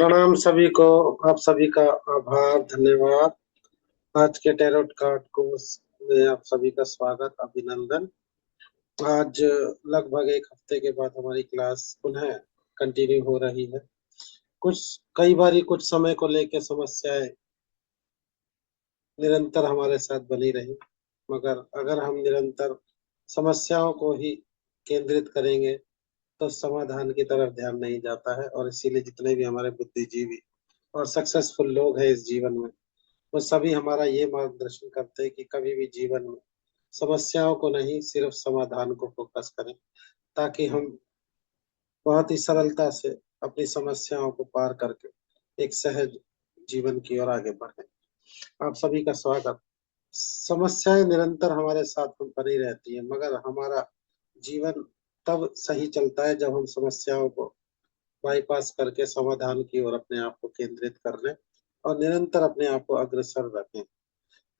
प्रणाम सभी को। आप सभी का आभार, धन्यवाद। आज के टैरोट कार्ड कोर्स में आप सभी का स्वागत, अभिनंदन। आज लगभग एक हफ्ते के बाद हमारी क्लास पुनः कंटिन्यू हो रही है। कई बारी कुछ समय को लेकर समस्याएं निरंतर हमारे साथ बनी रही, मगर अगर हम निरंतर समस्याओं को ही केंद्रित करेंगे तो समाधान की तरफ ध्यान नहीं जाता है। और इसीलिए जितने भी हमारे बुद्धिजीवी और सक्सेसफुल लोग हैं इस जीवन में, वो सभी हमारा ये मार्गदर्शन करते हैं कि कभी भी जीवन में समस्याओं को नहीं, सिर्फ समाधान को फोकस करें, ताकि हम बहुत ही सरलता से अपनी समस्याओं को पार करके एक सहज जीवन की ओर आगे बढ़ें। आप सभी का स्वागत। समस्याएं निरंतर हमारे साथ में बनी रहती है, मगर हमारा जीवन तब सही चलता है जब हम समस्याओं को बाईपास करके समाधान की ओर अपने आप को केंद्रित कर लें और निरंतर अपने आप को अग्रसर रखें।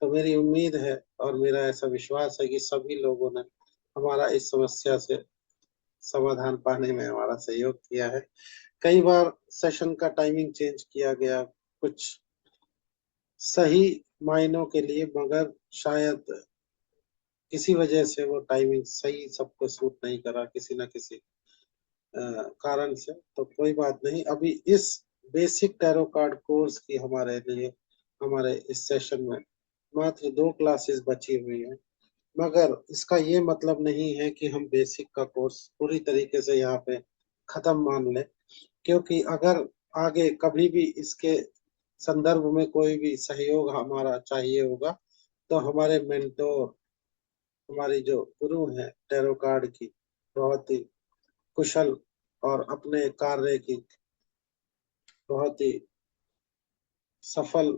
तो मेरी उम्मीद है और मेरा ऐसा विश्वास है कि सभी लोगों ने हमारा इस समस्या से समाधान पाने में हमारा सहयोग किया है। कई बार सेशन का टाइमिंग चेंज किया गया, कुछ सही मायनों के लिए, मगर शायद किसी वजह से वो टाइमिंग सही सबको सूट नहीं करा, किसी न किसी कारण से। तो कोई बात नहीं, अभी इस बेसिक टैरो कार्ड कोर्स की हमारे लिए हमारे इस सेशन में मात्र 2 क्लासेस बची हुई हैं। मगर इसका ये मतलब नहीं है कि हम बेसिक का कोर्स पूरी तरीके से यहाँ पे खत्म मान लें, क्योंकि अगर आगे कभी भी इसके संदर्भ में कोई भी सहयोग हमारा चाहिए होगा तो हमारे मेंटोर, हमारी जो गुरु हैं टैरो कार्ड की, बहुत ही कुशल और अपने कार्य की बहुत ही सफल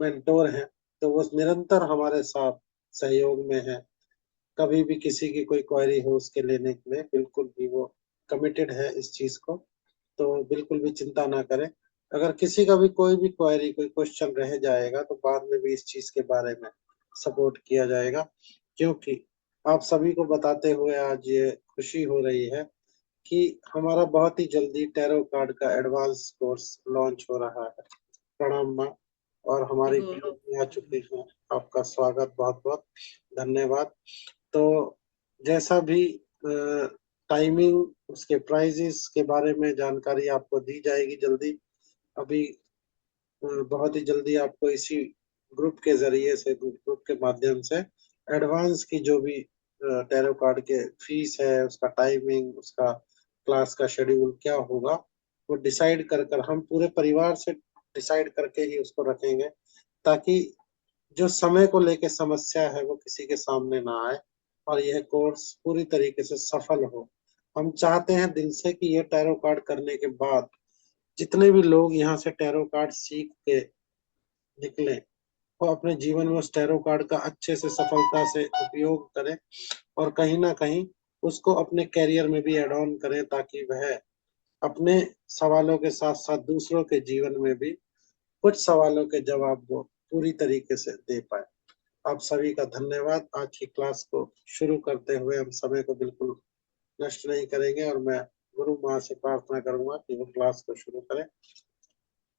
मेंटोर हैं, तो वो निरंतर हमारे साथ सहयोग में है। कभी भी किसी की कोई क्वेरी हो उसके लेने के लिए बिल्कुल भी वो कमिटेड है इस चीज को। तो बिल्कुल भी चिंता ना करें। अगर किसी का भी कोई भी क्वेरी, कोई क्वेश्चन रह जाएगा तो बाद में भी इस चीज के बारे में सपोर्ट किया जाएगा, क्योंकि आप सभी को बताते हुए आज ये खुशी हो रही है कि हमारा बहुत ही जल्दी टैरो कार्ड का एडवांस कोर्स लॉन्च हो रहा है। प्रणाम माँ। और हमारी गुरु भी आ चुकी है। आपका स्वागत, बहुत बहुत धन्यवाद। तो जैसा भी टाइमिंग, उसके प्राइजेस के बारे में जानकारी आपको दी जाएगी जल्दी। अभी बहुत ही जल्दी आपको इसी ग्रुप के जरिए से, ग्रुप के माध्यम से एडवांस की जो भी टैरो कार्ड के फीस है, उसका टाइमिंग, उसका क्लास का शेड्यूल क्या होगा, वो डिसाइड कर कर हम पूरे परिवार से डिसाइड करके ही उसको रखेंगे, ताकि जो समय को लेके समस्या है वो किसी के सामने ना आए और यह कोर्स पूरी तरीके से सफल हो। हम चाहते हैं दिल से कि यह टैरो कार्ड करने के बाद जितने भी लोग यहाँ से टैरो कार्ड सीख के निकले, वो अपने जीवन में उस टैरो कार्ड का अच्छे से सफलता से उपयोग करें और कहीं ना कहीं उसको अपने कैरियर में भी एड ऑन करें, ताकि वह अपने सवालों के साथ साथ दूसरों के जीवन में भी कुछ सवालों के जवाब वो पूरी तरीके से दे पाए। आप सभी का धन्यवाद। आज की क्लास को शुरू करते हुए हम समय को बिल्कुल नष्ट नहीं करेंगे और मैं गुरु माँ से प्रार्थना करूंगा कि वो क्लास को शुरू करें।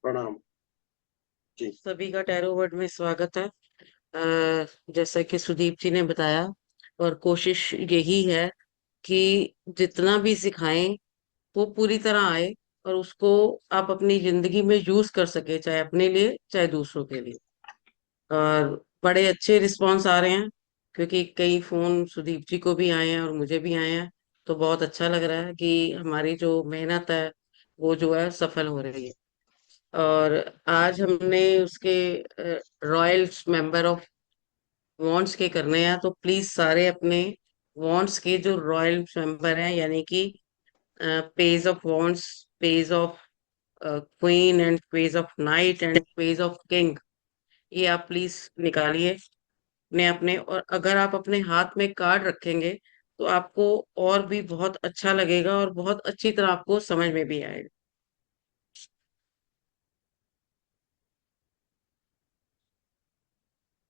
प्रणाम जी। सभी का टैरो वर्ड में स्वागत है। जैसा कि सुदीप जी ने बताया, और कोशिश यही है कि जितना भी सिखाएं वो पूरी तरह आए और उसको आप अपनी जिंदगी में यूज कर सके, चाहे अपने लिए चाहे दूसरों के लिए। और बड़े अच्छे रिस्पांस आ रहे हैं, क्योंकि कई फोन सुदीप जी को भी आए हैं और मुझे भी आए हैं। तो बहुत अच्छा लग रहा है कि हमारी जो मेहनत है वो जो है सफल हो रही है। और आज हमने उसके रॉयल्स मेंबर ऑफ वॉन्ट्स के करने हैं, तो प्लीज सारे अपने वॉन्ट्स के जो रॉयल मेंबर हैं, यानी कि page of wants, page of queen and page of night and page of king, ये आप प्लीज निकालिए अपने अपने। और अगर आप अपने हाथ में कार्ड रखेंगे तो आपको और भी बहुत अच्छा लगेगा और बहुत अच्छी तरह आपको समझ में भी आएगा।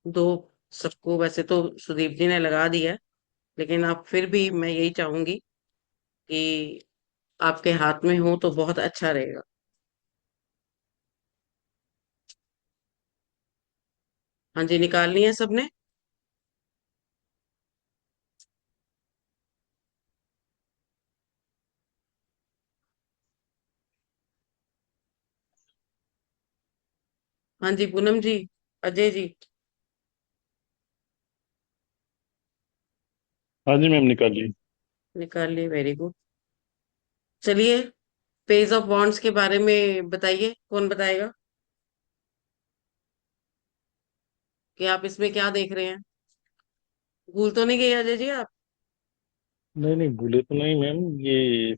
दो सबको वैसे तो सुदीप जी ने लगा दिया है, लेकिन आप फिर भी मैं यही चाहूंगी कि आपके हाथ में हो तो बहुत अच्छा रहेगा। हाँ जी, निकालनी है सबने? हाँ जी, पूनम जी, अजय जी, हाँ जी मैम, निकालिए। निकाल लिए, वेरी गुड। चलिए, पेज ऑफ बॉन्ड्स के बारे में बताइए, कौन बताएगा कि आप इसमें क्या देख रहे हैं? भूल तो नहीं गए अजय जी आप? नहीं नहीं, भूले तो नहीं मैम। ये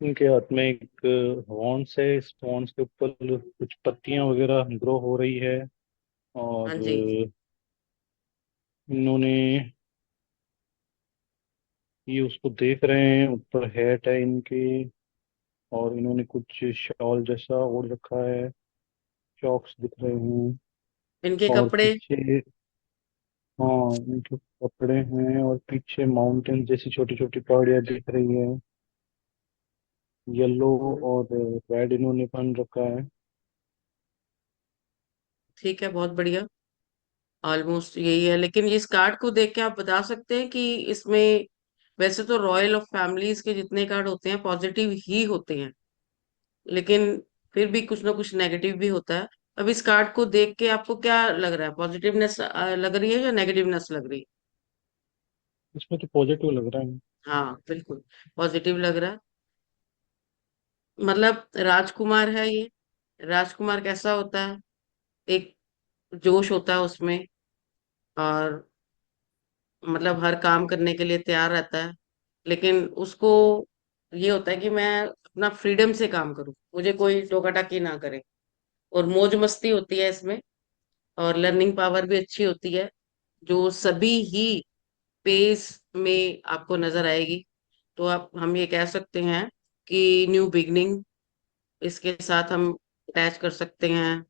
इनके हाथ में एक वॉन्स है। इस वॉन्स के ऊपर कुछ पत्तियां वगैरह ग्रो हो रही है। और हाँ जी। इन्होंने ये उसको देख रहे हैं। ऊपर हैट है इनके। और इन्होंने कुछ शॉल जैसा ओढ़ रखा है। चॉक्स दिख रहे हैं। इनके और कपड़े? पीछे, हाँ, इनके कपड़े हैं। और पीछे माउंटेन जैसी छोटी छोटी पहाड़ियाँ दिख रही है। येलो हम्म, और रेड इन्होंने पहन रखा है। ठीक है, बहुत बढ़िया। ऑलमोस्ट यही है, लेकिन इस कार्ड को देख के आप बता सकते हैं कि इसमें, वैसे तो रॉयल ऑफ फैमिलीज के जितने कार्ड होते हैं पॉजिटिव ही होते हैं, लेकिन फिर भी कुछ ना कुछ नेगेटिव भी होता है। अब इस कार्ड को देख के आपको क्या लग रहा है? पॉजिटिवनेस लग रही है या नेगेटिवनेस लग रही है? इसमें तो पॉजिटिव लग रहा है। हाँ, बिल्कुल पॉजिटिव लग रहा है। मतलब राजकुमार है ये। राजकुमार कैसा होता है? एक जोश होता है उसमें, और मतलब हर काम करने के लिए तैयार रहता है, लेकिन उसको ये होता है कि मैं अपना फ्रीडम से काम करूं, मुझे कोई टोका टाकी ना करे। और मौज मस्ती होती है इसमें, और लर्निंग पावर भी अच्छी होती है, जो सभी ही पेस में आपको नजर आएगी। तो आप, हम ये कह सकते हैं कि न्यू बिगनिंग इसके साथ हम अटैच कर सकते हैं।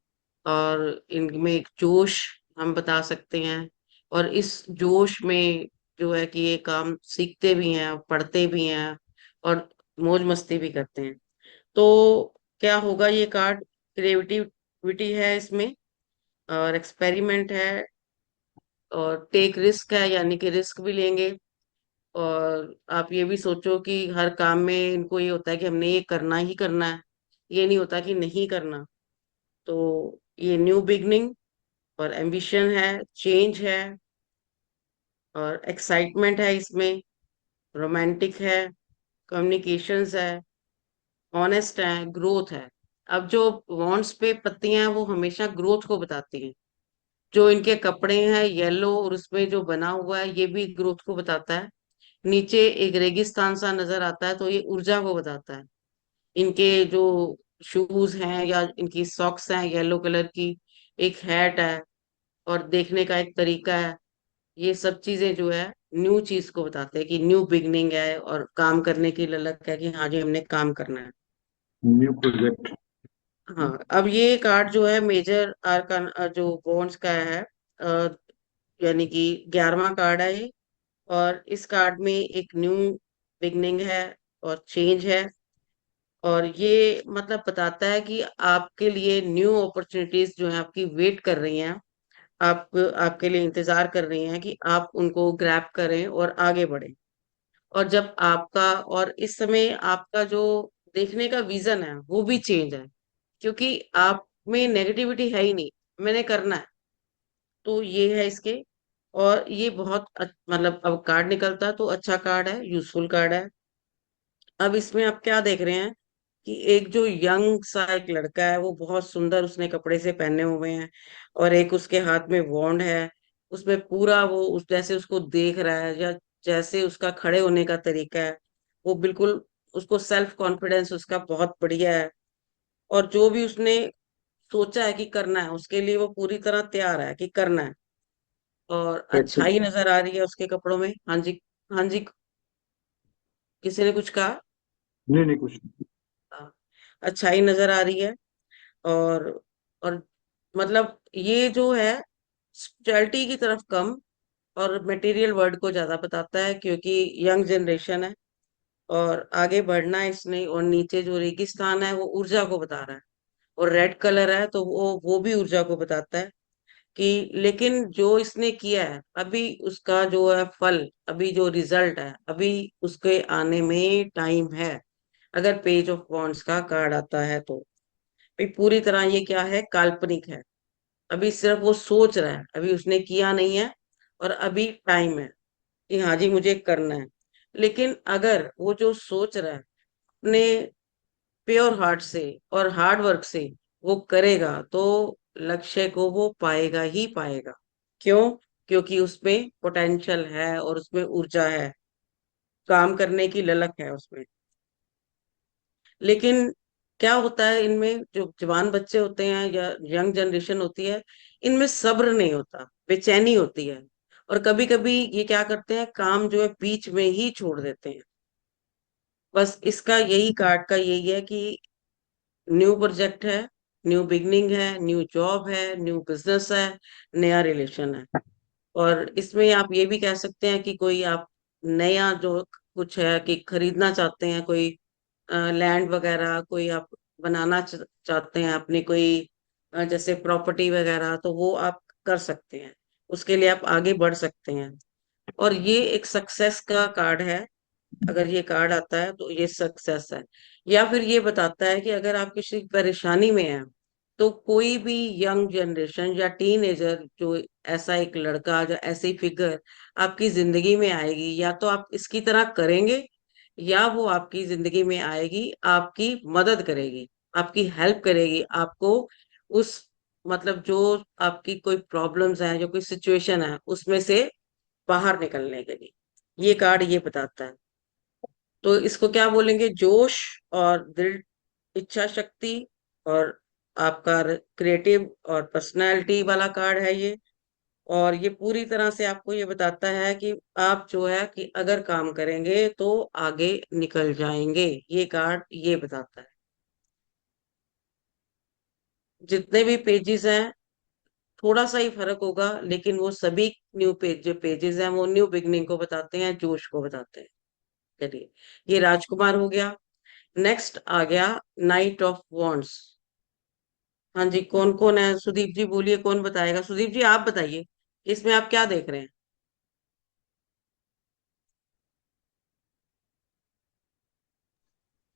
और इनमें एक जोश हम बता सकते हैं। और इस जोश में जो है कि ये काम सीखते भी हैं, पढ़ते भी हैं, और मौज मस्ती भी करते हैं। तो क्या होगा ये कार्ड? क्रिएटिविटी है इसमें, और एक्सपेरिमेंट है, और टेक रिस्क है, यानी कि रिस्क भी लेंगे। और आप ये भी सोचो कि हर काम में इनको ये होता है कि हमने ये करना ही करना है, ये नहीं होता कि नहीं करना। तो ये न्यू बिगनिंग और एम्बिशन है, चेंज है, और एक्साइटमेंट है इसमें, रोमांटिक है, कम्युनिकेशंस है, ऑनेस्ट है, ग्रोथ है। अब जो वॉन्ट्स पे पत्तियां हैं वो हमेशा ग्रोथ को बताती हैं। जो इनके कपड़े हैं येलो, और उसमें जो बना हुआ है ये भी ग्रोथ को बताता है। नीचे एक रेगिस्तान सा नजर आता है तो ये ऊर्जा को बताता है। इनके जो शूज हैं या इनकी सॉक्स हैं येलो कलर की, एक हैट है, और देखने का एक तरीका है, ये सब चीजें जो है न्यू चीज को बताते हैं कि न्यू बिगनिंग है, और काम करने की ललक है कि हाँ जी हमने काम करना है। New project. हाँ, अब ये कार्ड जो है मेजर आर्कान जो बॉन्ड्स का है, यानी कि 11वां कार्ड है ये। और इस कार्ड में एक न्यू बिगनिंग है, और चेंज है। और ये मतलब बताता है कि आपके लिए न्यू अपॉर्चुनिटीज जो है आपकी वेट कर रही हैं। आप, आपके लिए इंतजार कर रही हैं कि आप उनको ग्रैब करें और आगे बढ़ें। और जब आपका, और इस समय आपका जो देखने का विजन है वो भी चेंज है, क्योंकि आप में नेगेटिविटी है ही नहीं, मैंने करना है। तो ये है इसके। और ये बहुत मतलब अब कार्ड निकलता है तो अच्छा कार्ड है, यूजफुल कार्ड है। अब इसमें आप क्या देख रहे हैं कि एक जो यंग सा एक लड़का है, वो बहुत सुंदर उसने कपड़े से पहने हुए हैं, और एक उसके हाथ में वॉन्ड है। उसमें पूरा वो उस जैसे उसको देख रहा है, या जैसे उसका खड़े होने का तरीका है, वो बिल्कुल, उसको सेल्फ कॉन्फिडेंस उसका बहुत बढ़िया है। और जो भी उसने सोचा है कि करना है, उसके लिए वो पूरी तरह तैयार है कि करना है। और अच्छाई प्रैक्टिस। नजर आ रही है उसके कपड़ों में। हाँ जी, हाँ जी, किसी ने कुछ कहा? नहीं नहीं, कुछ हाँ, अच्छाई नजर आ रही है। और और मतलब ये जो है स्पिरिचुअलिटी की तरफ कम, और मटेरियल वर्ल्ड को ज्यादा बताता है, क्योंकि यंग जनरेशन है। और आगे बढ़ना है इसने, और नीचे जो रेगिस्तान है वो ऊर्जा को बता रहा है, और रेड कलर है तो वो भी ऊर्जा को बताता है कि, लेकिन जो इसने किया है अभी उसका जो है फल, अभी जो रिजल्ट है अभी उसके आने में टाइम है। अगर पेज ऑफ वॉन्ड्स का कार्ड आता है तो भाई पूरी तरह ये क्या है, काल्पनिक है। अभी सिर्फ वो सोच रहा है, अभी उसने किया नहीं है, और अभी टाइम है कि हाँ जी मुझे करना है। लेकिन अगर वो जो सोच रहा है अपने प्योर हार्ट से और हार्ड वर्क से वो करेगा तो लक्ष्य को वो पाएगा ही पाएगा। क्यों? क्योंकि उसमें पोटेंशियल है और उसमें ऊर्जा है, काम करने की ललक है उसमें। लेकिन क्या होता है, इनमें जो जवान बच्चे होते हैं या यंग जनरेशन होती है, इनमें सब्र नहीं होता, बेचैनी होती है, और कभी कभी ये क्या करते हैं, काम जो है बीच में ही छोड़ देते हैं। बस इसका यही कार्ड का यही है कि न्यू प्रोजेक्ट है, न्यू बिगनिंग है, न्यू जॉब है, न्यू बिजनेस है, नया रिलेशन है। और इसमें आप ये भी कह सकते हैं कि कोई आप नया जो कुछ है कि खरीदना चाहते हैं, कोई लैंड वगैरह कोई आप बनाना चाहते हैं अपनी कोई जैसे प्रॉपर्टी वगैरह, तो वो आप कर सकते हैं, उसके लिए आप आगे बढ़ सकते हैं। और ये एक सक्सेस का कार्ड है। अगर ये कार्ड आता है तो ये सक्सेस है। या फिर ये बताता है कि अगर आप किसी परेशानी में हैं तो कोई भी यंग जनरेशन या टीनेजर, जो ऐसा एक लड़का या ऐसी फिगर आपकी जिंदगी में आएगी, या तो आप इसकी तरह करेंगे या वो आपकी जिंदगी में आएगी, आपकी मदद करेगी, आपकी हेल्प करेगी, आपको उस मतलब जो आपकी कोई प्रॉब्लम्स है, जो कोई सिचुएशन है उसमें से बाहर निकलने के लिए ये कार्ड ये बताता है। तो इसको क्या बोलेंगे, जोश और दृढ़ इच्छा शक्ति, और आपका क्रिएटिव और पर्सनालिटी वाला कार्ड है ये। और ये पूरी तरह से आपको ये बताता है कि आप जो है कि अगर काम करेंगे तो आगे निकल जाएंगे, ये कार्ड ये बताता है। जितने भी पेजेस हैं थोड़ा सा ही फर्क होगा, लेकिन वो सभी न्यू पेज जो पेजेस हैं वो न्यू बिगनिंग को बताते हैं, जोश को बताते हैं। चलिए, ये राजकुमार हो गया। नेक्स्ट आ गया नाइट ऑफ वॉन्ड्स। हाँ जी, कौन कौन है? सुदीप जी बोलिए, कौन बताएगा? सुदीप जी आप बताइए, इसमें आप क्या देख रहे हैं?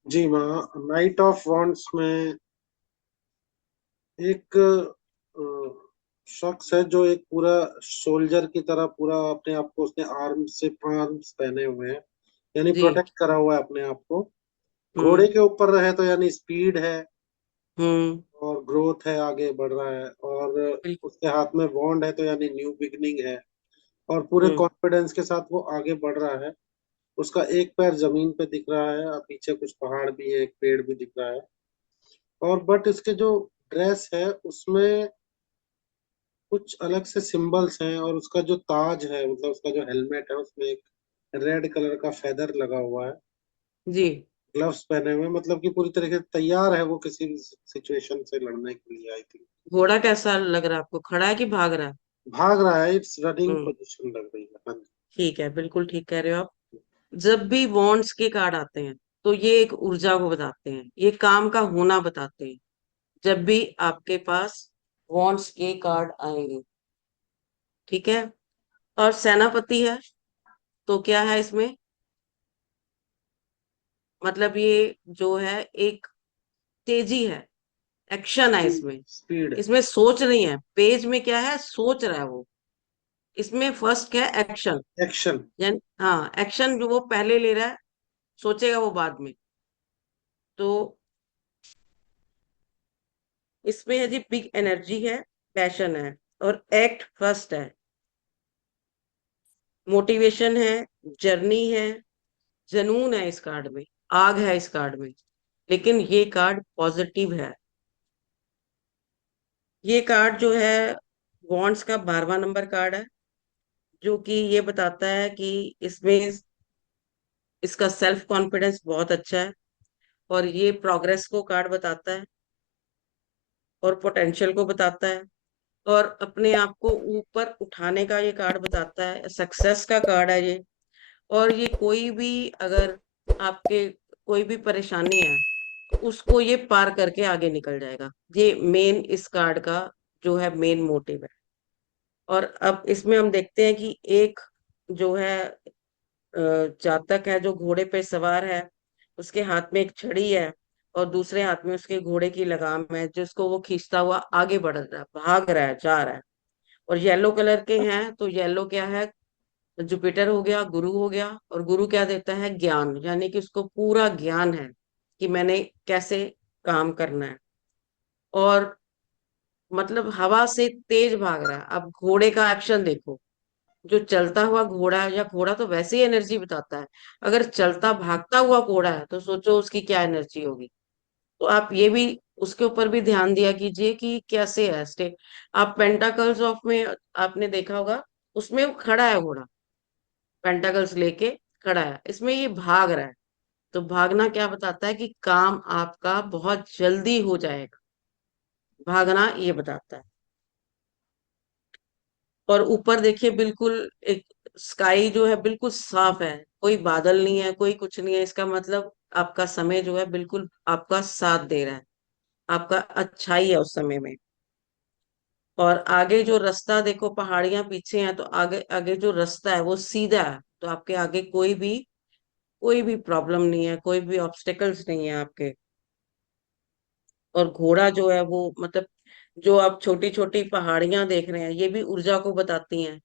जी माँ, नाइट ऑफ वॉन्ड्स में एक शख्स है जो एक पूरा सोल्जर की तरह पूरा अपने आप को, उसने आर्म्स पहने हुए हैं, यानी जी। प्रोटेक्ट करा हुआ है अपने आप को। घोड़े हम्म। के ऊपर है तो यानी स्पीड है हम्म। और ग्रोथ है, आगे बढ़ रहा है। और बिल्कुल। उसके हाथ में वॉन्ड है तो यानी न्यू बिगनिंग है, और पूरे हम्म। कॉन्फिडेंस के साथ वो आगे बढ़ रहा है। उसका एक पैर जमीन पे दिख रहा है और पीछे कुछ पहाड़ भी है, एक पेड़ भी दिख रहा है। और बट इसके जो ड्रेस है उसमें कुछ अलग से सिंबल्स हैं, और उसका जो ताज है, मतलब उसका जो हेलमेट है उसमें एक रेड कलर का फेदर लगा हुआ है। जी। ग्लव्स पहने हुए हैं, मतलब कि पूरी तरीके से तैयार है वो किसी भी सिचुएशन से लड़ने के लिए, आई थिंक। घोड़ा कैसा लग रहा है आपको, खड़ा है कि भाग रहा है? भाग रहा है, इट्स रनिंग हम्म। पोजीशन लग रही है। हाँ जी। ठीक है, बिल्कुल ठीक कह रहे हो आप। जब भी वॉन्ड्स के कार्ड आते हैं तो ये एक ऊर्जा को बताते हैं, ये काम का होना बताते हैं। जब भी आपके पास वॉन्ड्स के कार्ड आएंगे, ठीक है। और सेनापति है तो क्या है इसमें, मतलब ये जो है एक तेजी है, एक्शन है जी, इसमें। स्पीड, इसमें सोच नहीं है, पेज में क्या है, सोच रहा है वो। इसमें फर्स्ट क्या है, एक्शन। एक्शन। यानी हाँ, एक्शन जो वो पहले ले रहा है, सोचेगा वो बाद में। तो इसमें है जी, बिग एनर्जी है, पैशन है, और एक्ट फर्स्ट है, मोटिवेशन है, जर्नी है, जनून है इस कार्ड में, आग है इस कार्ड में। लेकिन ये कार्ड पॉजिटिव है। ये कार्ड जो है वॉन्ड्स का 12वां नंबर कार्ड है, जो कि ये बताता है कि इसमें इसका सेल्फ कॉन्फिडेंस बहुत अच्छा है, और ये प्रोग्रेस को कार्ड बताता है, और पोटेंशियल को बताता है, और अपने आप को ऊपर उठाने का ये कार्ड बताता है, सक्सेस का कार्ड है ये। और ये कोई भी अगर आपके कोई भी परेशानी है तो उसको ये पार करके आगे निकल जाएगा। ये मेन इस कार्ड का जो है मेन मोटिव है। और अब इसमें हम देखते हैं कि एक जो है जातक है जो घोड़े पे सवार है, उसके हाथ में एक छड़ी है और दूसरे हाथ में उसके घोड़े की लगाम है जिसको वो खींचता हुआ आगे बढ़ रहा है, भाग रहा है, जा रहा है। और येलो कलर के हैं तो येलो क्या है, जुपिटर हो गया, गुरु हो गया। और गुरु क्या देता है, ज्ञान, यानी कि उसको पूरा ज्ञान है कि मैंने कैसे काम करना है। और मतलब हवा से तेज भाग रहा है। अब घोड़े का एक्शन देखो, जो चलता हुआ घोड़ा है, या घोड़ा तो वैसे ही एनर्जी बताता है, अगर चलता भागता हुआ घोड़ा है तो सोचो उसकी क्या एनर्जी होगी। तो आप ये भी उसके ऊपर भी ध्यान दिया कीजिए कि कैसे है स्टे। आप पेंटाकल्स ऑफ में आपने देखा होगा, उसमें वो खड़ा है घोड़ा, पेंटाकल्स लेके खड़ा है, इसमें ये भाग रहा है। तो भागना क्या बताता है कि काम आपका बहुत जल्दी हो जाएगा, भागना ये बताता है। और ऊपर देखिए बिल्कुल एक स्काई जो है बिल्कुल साफ है, कोई बादल नहीं है, कोई कुछ नहीं है। इसका मतलब आपका समय जो है बिल्कुल आपका साथ दे रहा है, आपका अच्छाई है उस समय में। और आगे जो रास्ता देखो, पहाड़ियां पीछे हैं तो आगे आगे जो रास्ता है वो सीधा है, तो आपके आगे कोई भी प्रॉब्लम नहीं है, कोई भी ऑब्स्टेकल्स नहीं है आपके। और घोड़ा जो है वो मतलब जो आप छोटी छोटी पहाड़ियां देख रहे हैं ये भी ऊर्जा को बताती हैं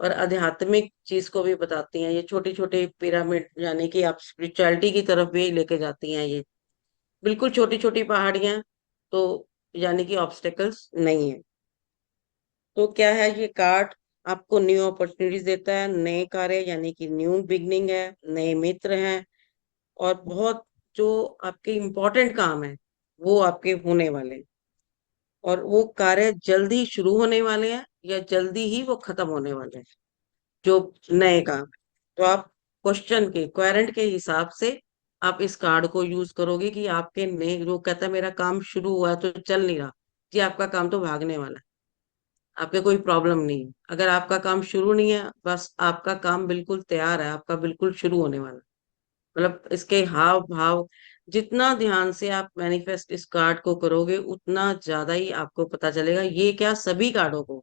और आध्यात्मिक चीज को भी बताती हैं। ये छोटी छोटी पिरामिड यानी कि आप स्पिरिचुअलिटी की तरफ भी लेके जाती हैं ये, बिल्कुल छोटी छोटी पहाड़ियां, तो यानी कि ऑब्स्टेकल्स नहीं है। तो क्या है, ये कार्ड आपको न्यू अपॉर्चुनिटीज देता है, नए कार्य यानी कि न्यू बिगनिंग है, नए मित्र हैं। और बहुत जो आपके इम्पोर्टेंट काम है वो आपके होने वाले हैं। और वो कार्य जल्दी शुरू होने वाले हैं या जल्दी ही वो खत्म होने वाले हैं, जो नए काम। तो आप क्वेश्चन के क्वेरेंट के हिसाब से आप इस कार्ड को यूज करोगे कि आपके नए, जो कहता है मेरा काम शुरू हुआ है तो चल नहीं रहा, जी आपका काम तो भागने वाला है, आपके कोई प्रॉब्लम नहीं है। अगर आपका काम शुरू नहीं है, बस आपका काम बिल्कुल तैयार है, आपका बिल्कुल शुरू होने वाला है। मतलब इसके हाव भाव, जितना ध्यान से आप मैनिफेस्ट इस कार्ड को करोगे उतना ज्यादा ही आपको पता चलेगा। ये क्या, सभी कार्डों को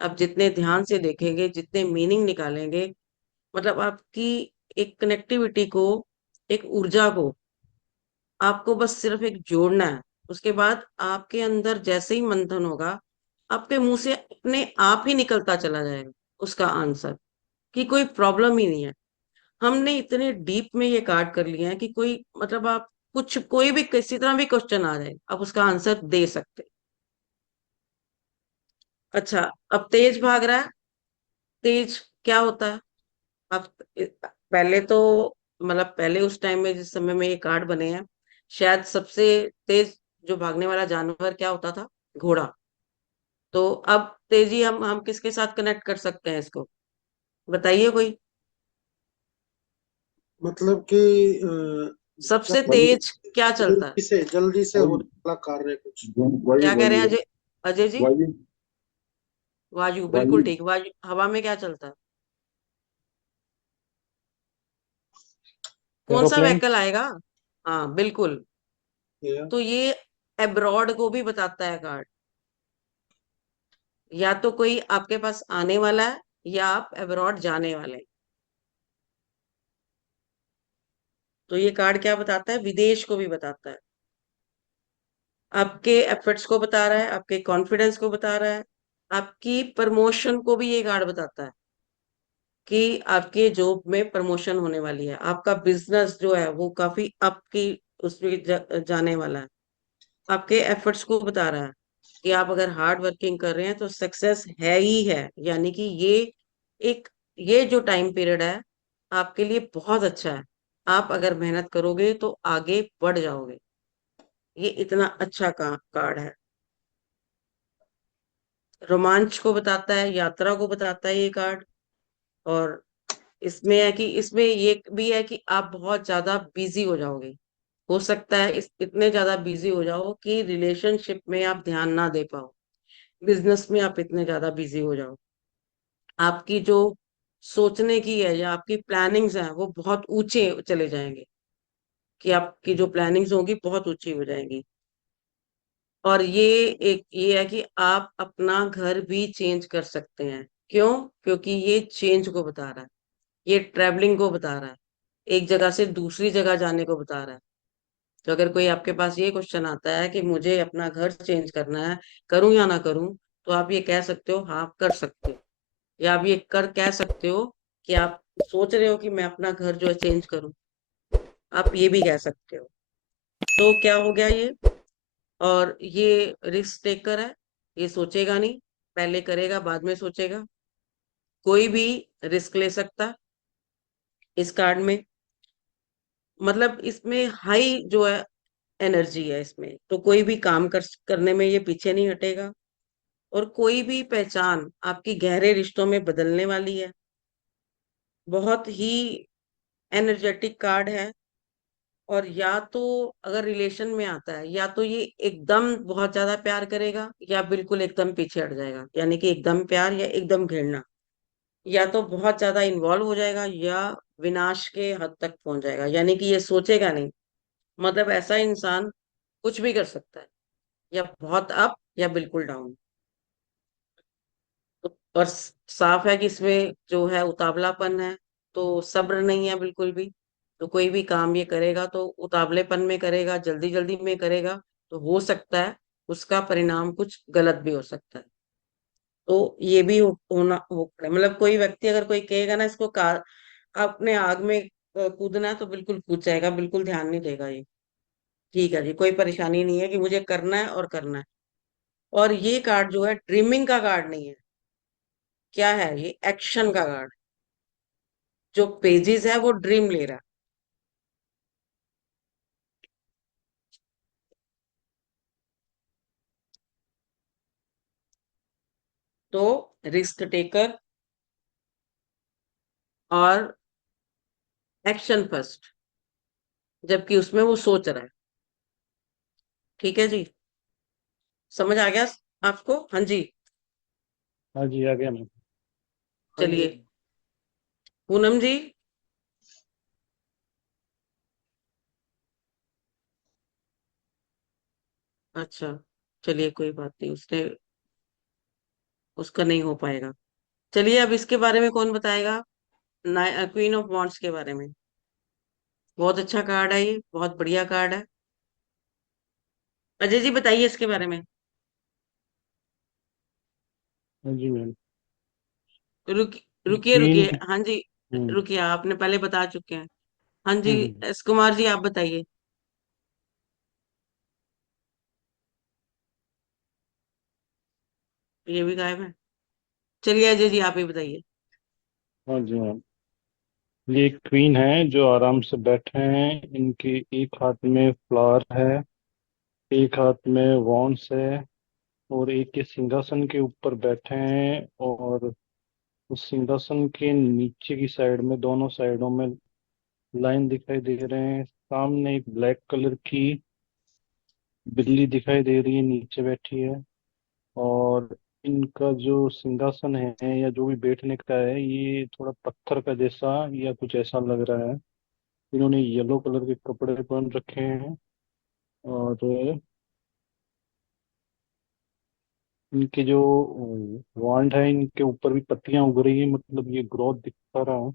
आप जितने ध्यान से देखेंगे, जितने मीनिंग निकालेंगे, मतलब आपकी एक कनेक्टिविटी को, एक ऊर्जा को आपको बस सिर्फ एक जोड़ना है। उसके बाद आपके अंदर जैसे ही मंथन होगा, आपके मुंह से अपने आप ही निकलता चला जाएगा उसका आंसर, कि कोई प्रॉब्लम ही नहीं है। हमने इतने डीप में ये कार्ड कर लिया है कि कोई मतलब आप कुछ कोई भी किसी तरह भी क्वेश्चन आ जाए आप उसका आंसर दे सकते। अच्छा, अब तेज भाग रहा है। तेज क्या होता है? अब पहले तो मतलब पहले उस टाइम में जिस समय में ये कार्ड बने हैं, शायद सबसे तेज जो भागने वाला जानवर क्या होता था, घोड़ा। तो अब तेजी हम किसके साथ कनेक्ट कर सकते हैं इसको, बताइए कोई। मतलब कि सबसे वही तेज क्या चलता है? जल्दी से वही होने वाला कार्य कुछ। वही क्या कह रहे वही हैं अजय? अजय जी? वही वायु, वही बिल्कुल ठीक। वायु, हवा में क्या चलता है? कौन सा एरोप्लेन। व्हीकल आएगा? हाँ बिल्कुल। या तो ये अब्रॉड को भी बताता है कार्ड, या तो कोई आपके पास आने वाला है या आप अब्रॉड जाने वाले हैं। तो ये कार्ड क्या बताता है, विदेश को भी बताता है, आपके एफर्ट्स को बता रहा है, आपके कॉन्फिडेंस को बता रहा है, आपकी प्रमोशन को भी ये कार्ड बताता है कि आपके जॉब में प्रमोशन होने वाली है, आपका बिजनेस जो है वो काफी आपकी उसमें जाने वाला है। आपके एफर्ट्स को बता रहा है कि आप अगर हार्ड वर्किंग कर रहे हैं तो सक्सेस है ही है, यानी कि एक ये जो टाइम पीरियड है आपके लिए बहुत अच्छा है। आप अगर मेहनत करोगे तो आगे बढ़ जाओगे। ये इतना अच्छा कार्ड है। रोमांच को बताता है, यात्रा को बताता है ये कार्ड। और इसमें है कि इसमें ये भी है कि आप बहुत ज्यादा बिजी हो जाओगे। हो सकता है इतने ज्यादा बिजी हो जाओ कि रिलेशनशिप में आप ध्यान ना दे पाओ, बिजनेस में आप इतने ज्यादा बिजी हो जाओ, आपकी जो सोचने की है या आपकी प्लानिंग्स हैं वो बहुत ऊंचे चले जाएंगे। कि आपकी जो प्लानिंग्स होंगी बहुत ऊंची हो जाएंगी। और ये है कि आप अपना घर भी चेंज कर सकते हैं। क्यों? क्योंकि ये चेंज को बता रहा है, ये ट्रैवलिंग को बता रहा है, एक जगह से दूसरी जगह जाने को बता रहा है। तो अगर कोई आपके पास ये क्वेश्चन आता है कि मुझे अपना घर चेंज करना है, करूं या ना करूं, तो आप ये कह सकते हो हाँ कर सकते हो। या आप ये कह सकते हो कि आप सोच रहे हो कि मैं अपना घर जो है चेंज करूं, आप ये भी कह सकते हो। तो क्या हो गया ये? और ये रिस्क टेकर है, ये सोचेगा नहीं, पहले करेगा बाद में सोचेगा। कोई भी रिस्क ले सकता इस कार्ड में, मतलब इसमें हाई जो है एनर्जी है इसमें, तो कोई भी काम करने में ये पीछे नहीं हटेगा। और कोई भी पहचान आपकी गहरे रिश्तों में बदलने वाली है। बहुत ही एनर्जेटिक कार्ड है। और या तो अगर रिलेशन में आता है, या तो ये एकदम बहुत ज्यादा प्यार करेगा या बिल्कुल एकदम पीछे हट जाएगा, यानी कि एकदम प्यार या एकदम घृणा। या तो बहुत ज्यादा इन्वॉल्व हो जाएगा या विनाश के हद तक पहुंच जाएगा, यानी कि ये सोचेगा नहीं। मतलब ऐसा इंसान कुछ भी कर सकता है, या बहुत अप या बिल्कुल डाउन। और साफ है कि इसमें जो है उतावलापन है, तो सब्र नहीं है बिल्कुल भी। तो कोई भी काम ये करेगा तो उतावलेपन में करेगा, जल्दी जल्दी में करेगा, तो हो सकता है उसका परिणाम कुछ गलत भी हो सकता है। तो ये भी मतलब कोई व्यक्ति अगर कोई कहेगा ना इसको कार अपने आग में कूदना है, तो बिल्कुल कूद जाएगा, बिल्कुल ध्यान नहीं देगा ये। ठीक है जी, कोई परेशानी नहीं है कि मुझे करना है और करना है। और ये कार्ड जो है ड्रीमिंग का कार्ड नहीं है। क्या है ये? एक्शन का कार्ड। जो पेजेस है वो ड्रीम ले रहा है। तो रिस्क टेकर और एक्शन फर्स्ट, जबकि उसमें वो सोच रहा है। ठीक है जी, समझ आ गया आपको? हाँ जी। हाँ जी, आ गया मैम। हाँ जी। चलिए, पूनम जी। अच्छा, चलिए कोई बात नहीं, उसने उसका नहीं हो पाएगा। चलिए, अब इसके बारे में कौन बताएगा? क्वीन ऑफ वॉन्ड्स के बारे में। बहुत अच्छा कार्ड है ये, बहुत बढ़िया कार्ड है। अजय जी बताइए इसके बारे में। हाँ जी मैम। रुक रुकिए क्वीन रुकिए, की। हाँ जी। हम्म। रुकिए, आपने पहले बता चुके हैं। हाँ जी। हम्म। एस कुमार जी आप बताइए। ये भी गायब है। चलिए अजय जी आप ही बताइए। हाँ जी मैम। ये एक क्वीन है जो आराम से बैठे हैं, इनके एक हाथ में फ्लावर है, एक हाथ में वॉन्ड्स है, और एक के सिंहासन के ऊपर बैठे हैं। और उस सिंहासन के नीचे की साइड में, दोनों साइडों में लाइन दिखाई दे रहे हैं। सामने एक ब्लैक कलर की बिल्ली दिखाई दे रही है, नीचे बैठी है। और इनका जो सिंहासन है या जो भी बैठने का है, ये थोड़ा पत्थर का जैसा या कुछ ऐसा लग रहा है। इन्होंने येलो कलर के कपड़े पहन रखे हैं। और इनके जो वांड है, इनके ऊपर भी पत्तियां उग रही है, मतलब ये ग्रोथ दिखा रहा है।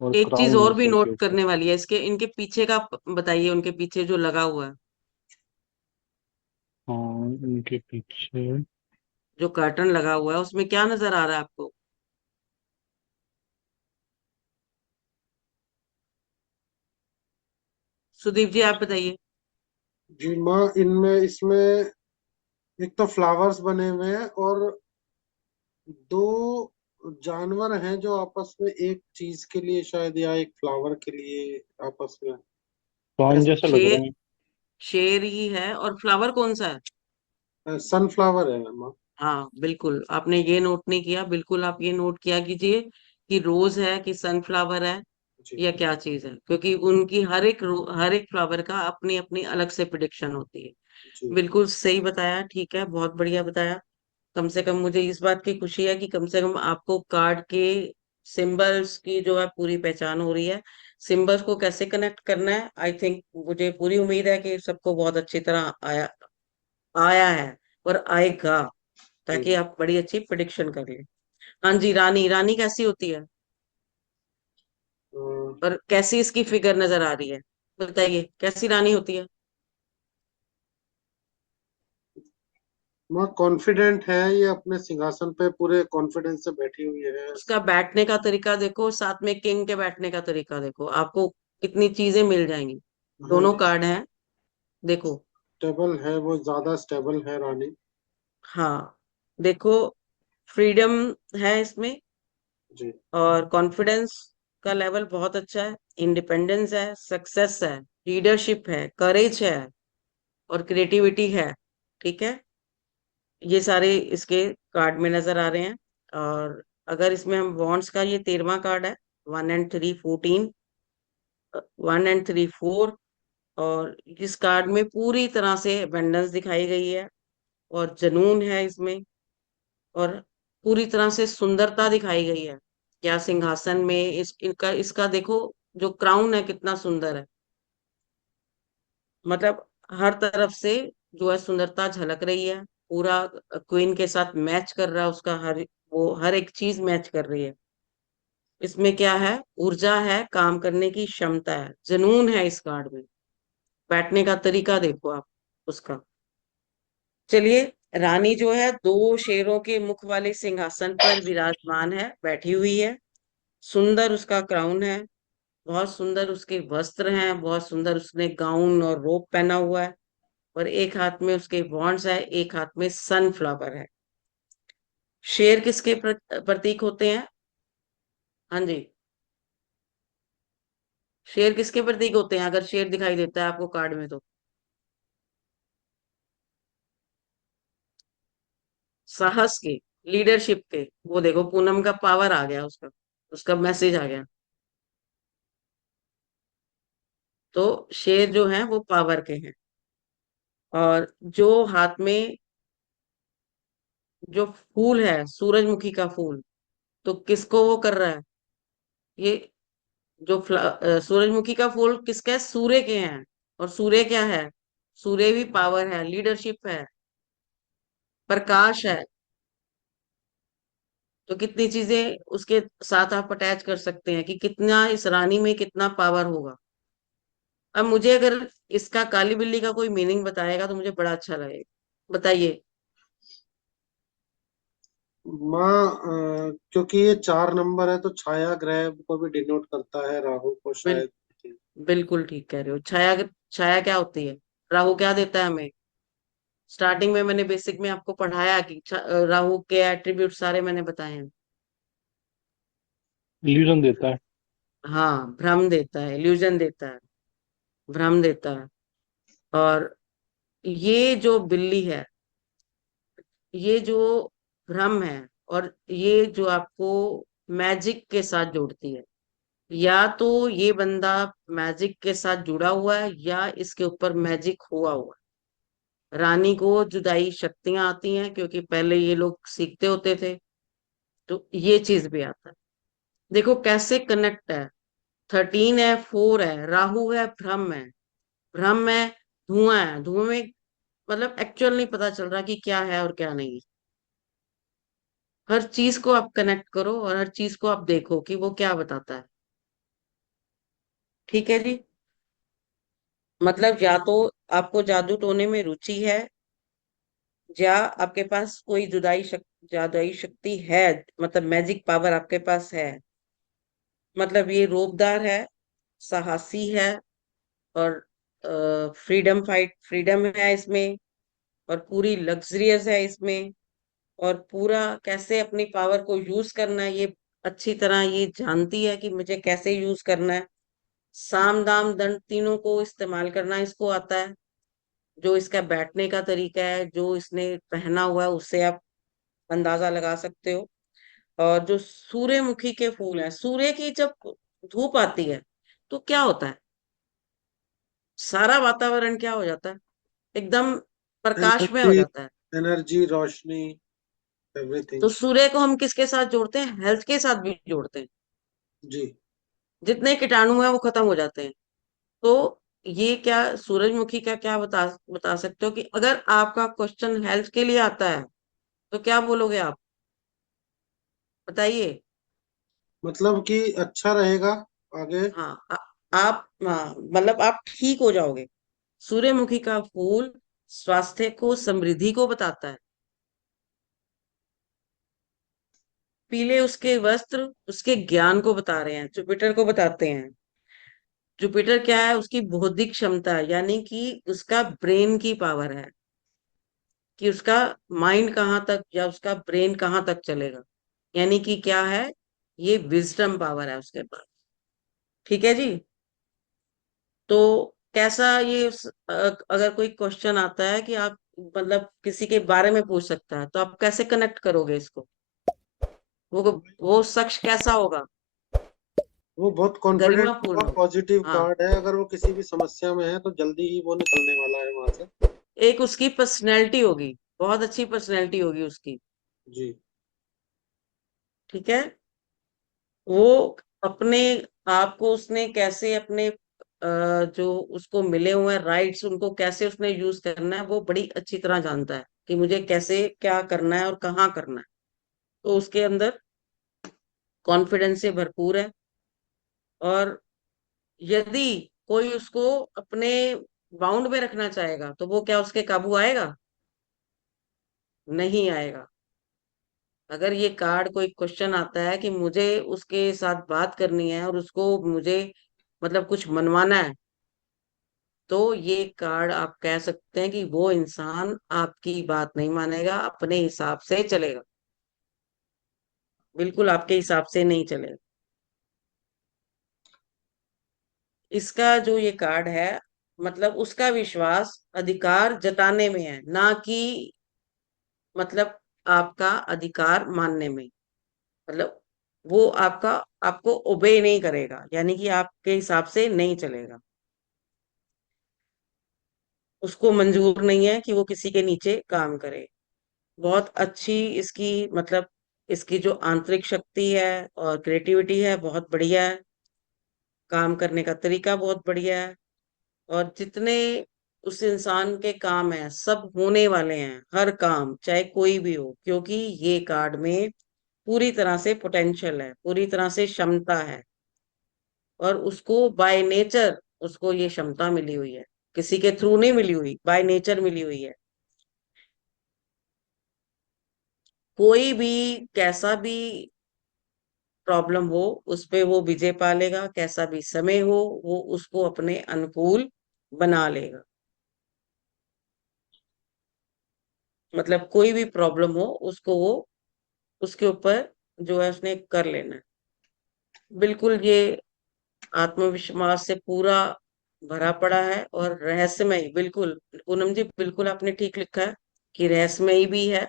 और एक चीज क्राउन है और भी सर के नोट ऊपर। करने वाली है, इसके इनके पीछे का बताइए, उनके पीछे जो लगा हुआ है, हाँ, इनके पीछे। जो कर्टन लगा हुआ है, उसमें क्या नजर आ रहा है आपको? सुदीप जी आप बताइए। जी माँ, इनमें इसमें एक तो फ्लावर्स बने हुए हैं, और दो जानवर हैं जो आपस में एक चीज के लिए शायद, या एक फ्लावर के लिए आपस में स्वान ऐसा। जैसा लग शेर, रहा है। शेर ही है। और फ्लावर कौन सा है? सनफ्लावर है माँ। हाँ बिल्कुल, आपने ये नोट नहीं किया, बिल्कुल आप ये नोट किया कीजिए कि रोज है कि सनफ्लावर है जी। या क्या चीज है, क्योंकि उनकी हर एक फ्लावर का अपनी अपनी अलग से प्रिडिक्शन होती है। जी। बिल्कुल सही बताया, ठीक है, बहुत बढ़िया बताया। कम से कम मुझे इस बात की खुशी है कि कम से कम आपको कार्ड के सिंबल्स की जो है पूरी पहचान हो रही है। सिंबल्स को कैसे कनेक्ट करना है, आई थिंक मुझे पूरी उम्मीद है कि सबको बहुत अच्छी तरह आया आया है और आएगा, ताकि जी। आप बड़ी अच्छी प्रिडिक्शन कर लें। हाँ जी, रानी रानी कैसी होती है अ, और कैसी इसकी फिगर नजर आ रही है, बताइए कैसी रानी होती है। माँ कॉन्फिडेंट है, ये अपने सिंहासन पे पूरे कॉन्फिडेंस से बैठी हुई है। उसका बैठने का तरीका देखो, साथ में किंग के बैठने का तरीका देखो, आपको कितनी चीजें मिल जाएंगी। हाँ दोनों जी, कार्ड हैं, देखो। स्टेबल है, वो ज्यादा स्टेबल है रानी। हाँ, देखो, फ्रीडम है इसमें, जी। और कॉन्फिडेंस का लेवल बहुत अच्छा है, इंडिपेंडेंस है, सक्सेस है, लीडरशिप है, करेज है, और क्रिएटिविटी है। ठीक है, ये सारे इसके कार्ड में नजर आ रहे हैं। और अगर इसमें हम वॉन्ड्स का, ये 13वां कार्ड है, 1 and 3 14, 1 and 3 4, और इस कार्ड में पूरी तरह से अबंडेंस दिखाई गई है, और जुनून है इसमें, और पूरी तरह से सुंदरता दिखाई गई है। क्या सिंहासन में इनका इसका देखो, जो क्राउन है कितना सुंदर है, मतलब हर तरफ से जो है सुंदरता झलक रही है। पूरा क्वीन के साथ मैच कर रहा है उसका, वो हर एक चीज मैच कर रही है। इसमें क्या है, ऊर्जा है, काम करने की क्षमता है, जुनून है इस कार्ड में। बैठने का तरीका देखो आप उसका। चलिए, रानी जो है 2 शेरों के मुख वाले सिंहासन पर विराजमान है, बैठी हुई है। सुंदर उसका क्राउन है, बहुत सुंदर उसके वस्त्र हैं, बहुत सुंदर उसने गाउन और रोब पहना हुआ है, और एक हाथ में उसके वॉन्ड्स है, एक हाथ में सनफ्लावर है। शेर किसके प्रतीक होते हैं, हाँ जी, शेर किसके प्रतीक होते हैं अगर शेर दिखाई देता है आपको कार्ड में तो। साहस के, लीडरशिप के। वो देखो, पूनम का पावर आ गया, उसका उसका मैसेज आ गया। तो शेर जो है वो पावर के हैं। और जो हाथ में जो फूल है, सूरजमुखी का फूल, तो किसको वो कर रहा है, ये जो सूरजमुखी का फूल किसका है, सूर्य के हैं। और सूर्य क्या है, सूर्य भी पावर है, लीडरशिप है, प्रकाश है। तो कितनी चीजें उसके साथ आप अटैच कर सकते हैं कि कितना इस रानी में कितना पावर होगा। अब मुझे अगर इसका काली बिल्ली का कोई मीनिंग बताएगा तो मुझे बड़ा अच्छा लगेगा, बताइए। माँ क्योंकि ये 4 नंबर है तो छाया ग्रह को भी डिनोट करता है, राहु को बिल, शायद। बिल्कुल ठीक कह रहे हो। छाया, छाया क्या होती है, राहु क्या देता है हमें। स्टार्टिंग में मैंने बेसिक में आपको पढ़ाया कि राहु के एट्रीब्यूट सारे मैंने बताए हैं। इल्यूजन देता है। हाँ, भ्रम देता है, इल्यूजन देता है, भ्रम देता है। और ये जो बिल्ली है, ये जो भ्रम है, और ये जो आपको मैजिक के साथ जोड़ती है। या तो ये बंदा मैजिक के साथ जुड़ा हुआ है, या इसके ऊपर मैजिक हुआ हुआ है। रानी को जुदाई शक्तियां आती हैं, क्योंकि पहले ये लोग सीखते होते थे, तो ये चीज भी आता है। देखो कैसे कनेक्ट है। 13 है, 4 है, राहु है, भ्रम है। भ्रम है, धुआं है, धुएं में मतलब एक्चुअल नहीं पता चल रहा कि क्या है और क्या नहीं। हर चीज को आप कनेक्ट करो, और हर चीज को आप देखो कि वो क्या बताता है। ठीक है जी, मतलब या तो आपको जादू टोने में रुचि है, या आपके पास कोई जादुई शक्ति है, मतलब मैजिक पावर आपके पास है। मतलब ये रोबदार है, साहसी है, और फ्रीडम है इसमें, और पूरी लग्जरियस है इसमें, और पूरा कैसे अपनी पावर को यूज करना है, ये अच्छी तरह ये जानती है कि मुझे कैसे यूज करना है। साम दाम दंड तीनों को इस्तेमाल करना इसको आता है। जो इसका बैठने का तरीका है, जो इसने पहना हुआ है, उससे आप अंदाजा लगा सकते हो। और जो सूर्यमुखी के फूल हैं, सूर्य की जब धूप आती है तो क्या होता है, सारा वातावरण क्या हो जाता है, एकदम प्रकाशमय हो एनर्जी, जाता है। एनर्जी, रोशनी, तो एवरीथिंग। सूर्य को हम किसके साथ जोड़ते हैं, हेल्थ के साथ भी जोड़ते हैं। जी। जितने कीटाणु हैं वो खत्म हो जाते हैं। तो ये क्या सूरजमुखी का क्या बता बता सकते हो कि अगर आपका क्वेश्चन हेल्थ के लिए आता है तो क्या बोलोगे आप? बताइए। मतलब कि अच्छा रहेगा आगे। हाँ आप, हाँ मतलब आप ठीक हो जाओगे। सूर्यमुखी का फूल स्वास्थ्य को, समृद्धि को बताता है। पीले उसके वस्त्र उसके ज्ञान को बता रहे हैं, जुपिटर को बताते हैं। जुपिटर क्या है? उसकी बौद्धिक क्षमता, यानी कि उसका ब्रेन की पावर है, कि उसका माइंड कहाँ तक या उसका ब्रेन कहाँ तक चलेगा। यानी कि क्या है? ये विजडम पावर है उसके पास। ठीक है जी। तो कैसा ये अगर कोई क्वेश्चन आता है कि आप मतलब किसी के बारे में पूछ सकता है, तो आप कैसे कनेक्ट करोगे इसको? वो शख्स कैसा होगा? वो बहुत कॉन्फिडेंट गरिमापूर्ण और होगा। पॉजिटिव हाँ, कार्ड है, अगर वो किसी भी समस्या में है तो जल्दी ही वो निकलने वाला है वहां से। एक उसकी पर्सनैलिटी होगी, बहुत अच्छी पर्सनैलिटी होगी उसकी। जी। ठीक है। वो अपने आप को उसने कैसे अपने जो उसको मिले हुए हैं राइट्स, उनको कैसे उसने यूज करना है वो बड़ी अच्छी तरह जानता है, कि मुझे कैसे क्या करना है और कहाँ करना है। तो उसके अंदर कॉन्फिडेंस से भरपूर है। और यदि कोई उसको अपने बाउंड में रखना चाहेगा तो वो क्या उसके काबू आएगा? नहीं आएगा। अगर ये कार्ड कोई क्वेश्चन आता है कि मुझे उसके साथ बात करनी है और उसको मुझे मतलब कुछ मनवाना है, तो ये कार्ड आप कह सकते हैं कि वो इंसान आपकी बात नहीं मानेगा, अपने हिसाब से चलेगा, बिल्कुल आपके हिसाब से नहीं चलेगा। इसका जो ये कार्ड है, मतलब उसका विश्वास अधिकार जताने में है, ना कि मतलब आपका अधिकार मानने में। मतलब वो आपका आपको ओबे नहीं करेगा, यानी कि आपके हिसाब से नहीं चलेगा। उसको मंजूर नहीं है कि वो किसी के नीचे काम करे। बहुत अच्छी इसकी मतलब इसकी जो आंतरिक शक्ति है और क्रिएटिविटी है बहुत बढ़िया है। काम करने का तरीका बहुत बढ़िया है। और जितने उस इंसान के काम हैं सब होने वाले हैं, हर काम चाहे कोई भी हो, क्योंकि ये कार्ड में पूरी तरह से पोटेंशियल है, पूरी तरह से क्षमता है। और उसको बाय नेचर उसको ये क्षमता मिली हुई है, किसी के थ्रू नहीं मिली हुई, बाय नेचर मिली हुई है। कोई भी कैसा भी प्रॉब्लम हो उस पे वो विजय पा लेगा, कैसा भी समय हो वो उसको अपने अनुकूल बना लेगा। मतलब कोई भी प्रॉब्लम हो उसको वो उसके ऊपर जो है उसने कर लेना है। बिल्कुल ये आत्मविश्वास से पूरा भरा पड़ा है और रहस्यमय, बिल्कुल पूनम जी बिल्कुल आपने ठीक लिखा है कि रहस्यमय भी है।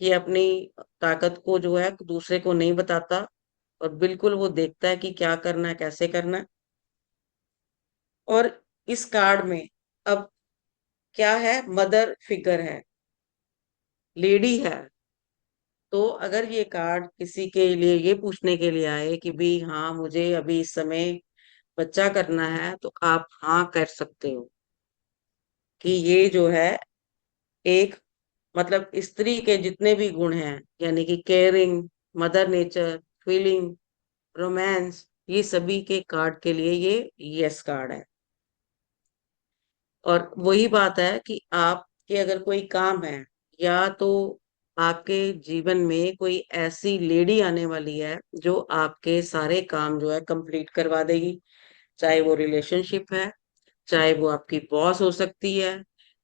ये अपनी ताकत को जो है दूसरे को नहीं बताता, और बिल्कुल वो देखता है कि क्या करना है, कैसे करना है। और इस कार्ड में अब क्या है? मदर फिगर है, लेडी है। तो अगर ये कार्ड किसी के लिए ये पूछने के लिए आए कि भी हाँ मुझे अभी इस समय बच्चा करना है, तो आप हाँ कर सकते हो, कि ये जो है एक मतलब स्त्री के जितने भी गुण हैं, यानी कि caring, mother nature, feeling, romance, ये सभी के कार्ड के लिए ये यस कार्ड है। और वही बात है कि आपके अगर कोई काम है, या तो आपके जीवन में कोई ऐसी लेडी आने वाली है जो आपके सारे काम जो है कंप्लीट करवा देगी। चाहे वो रिलेशनशिप है, चाहे वो आपकी बॉस हो सकती है,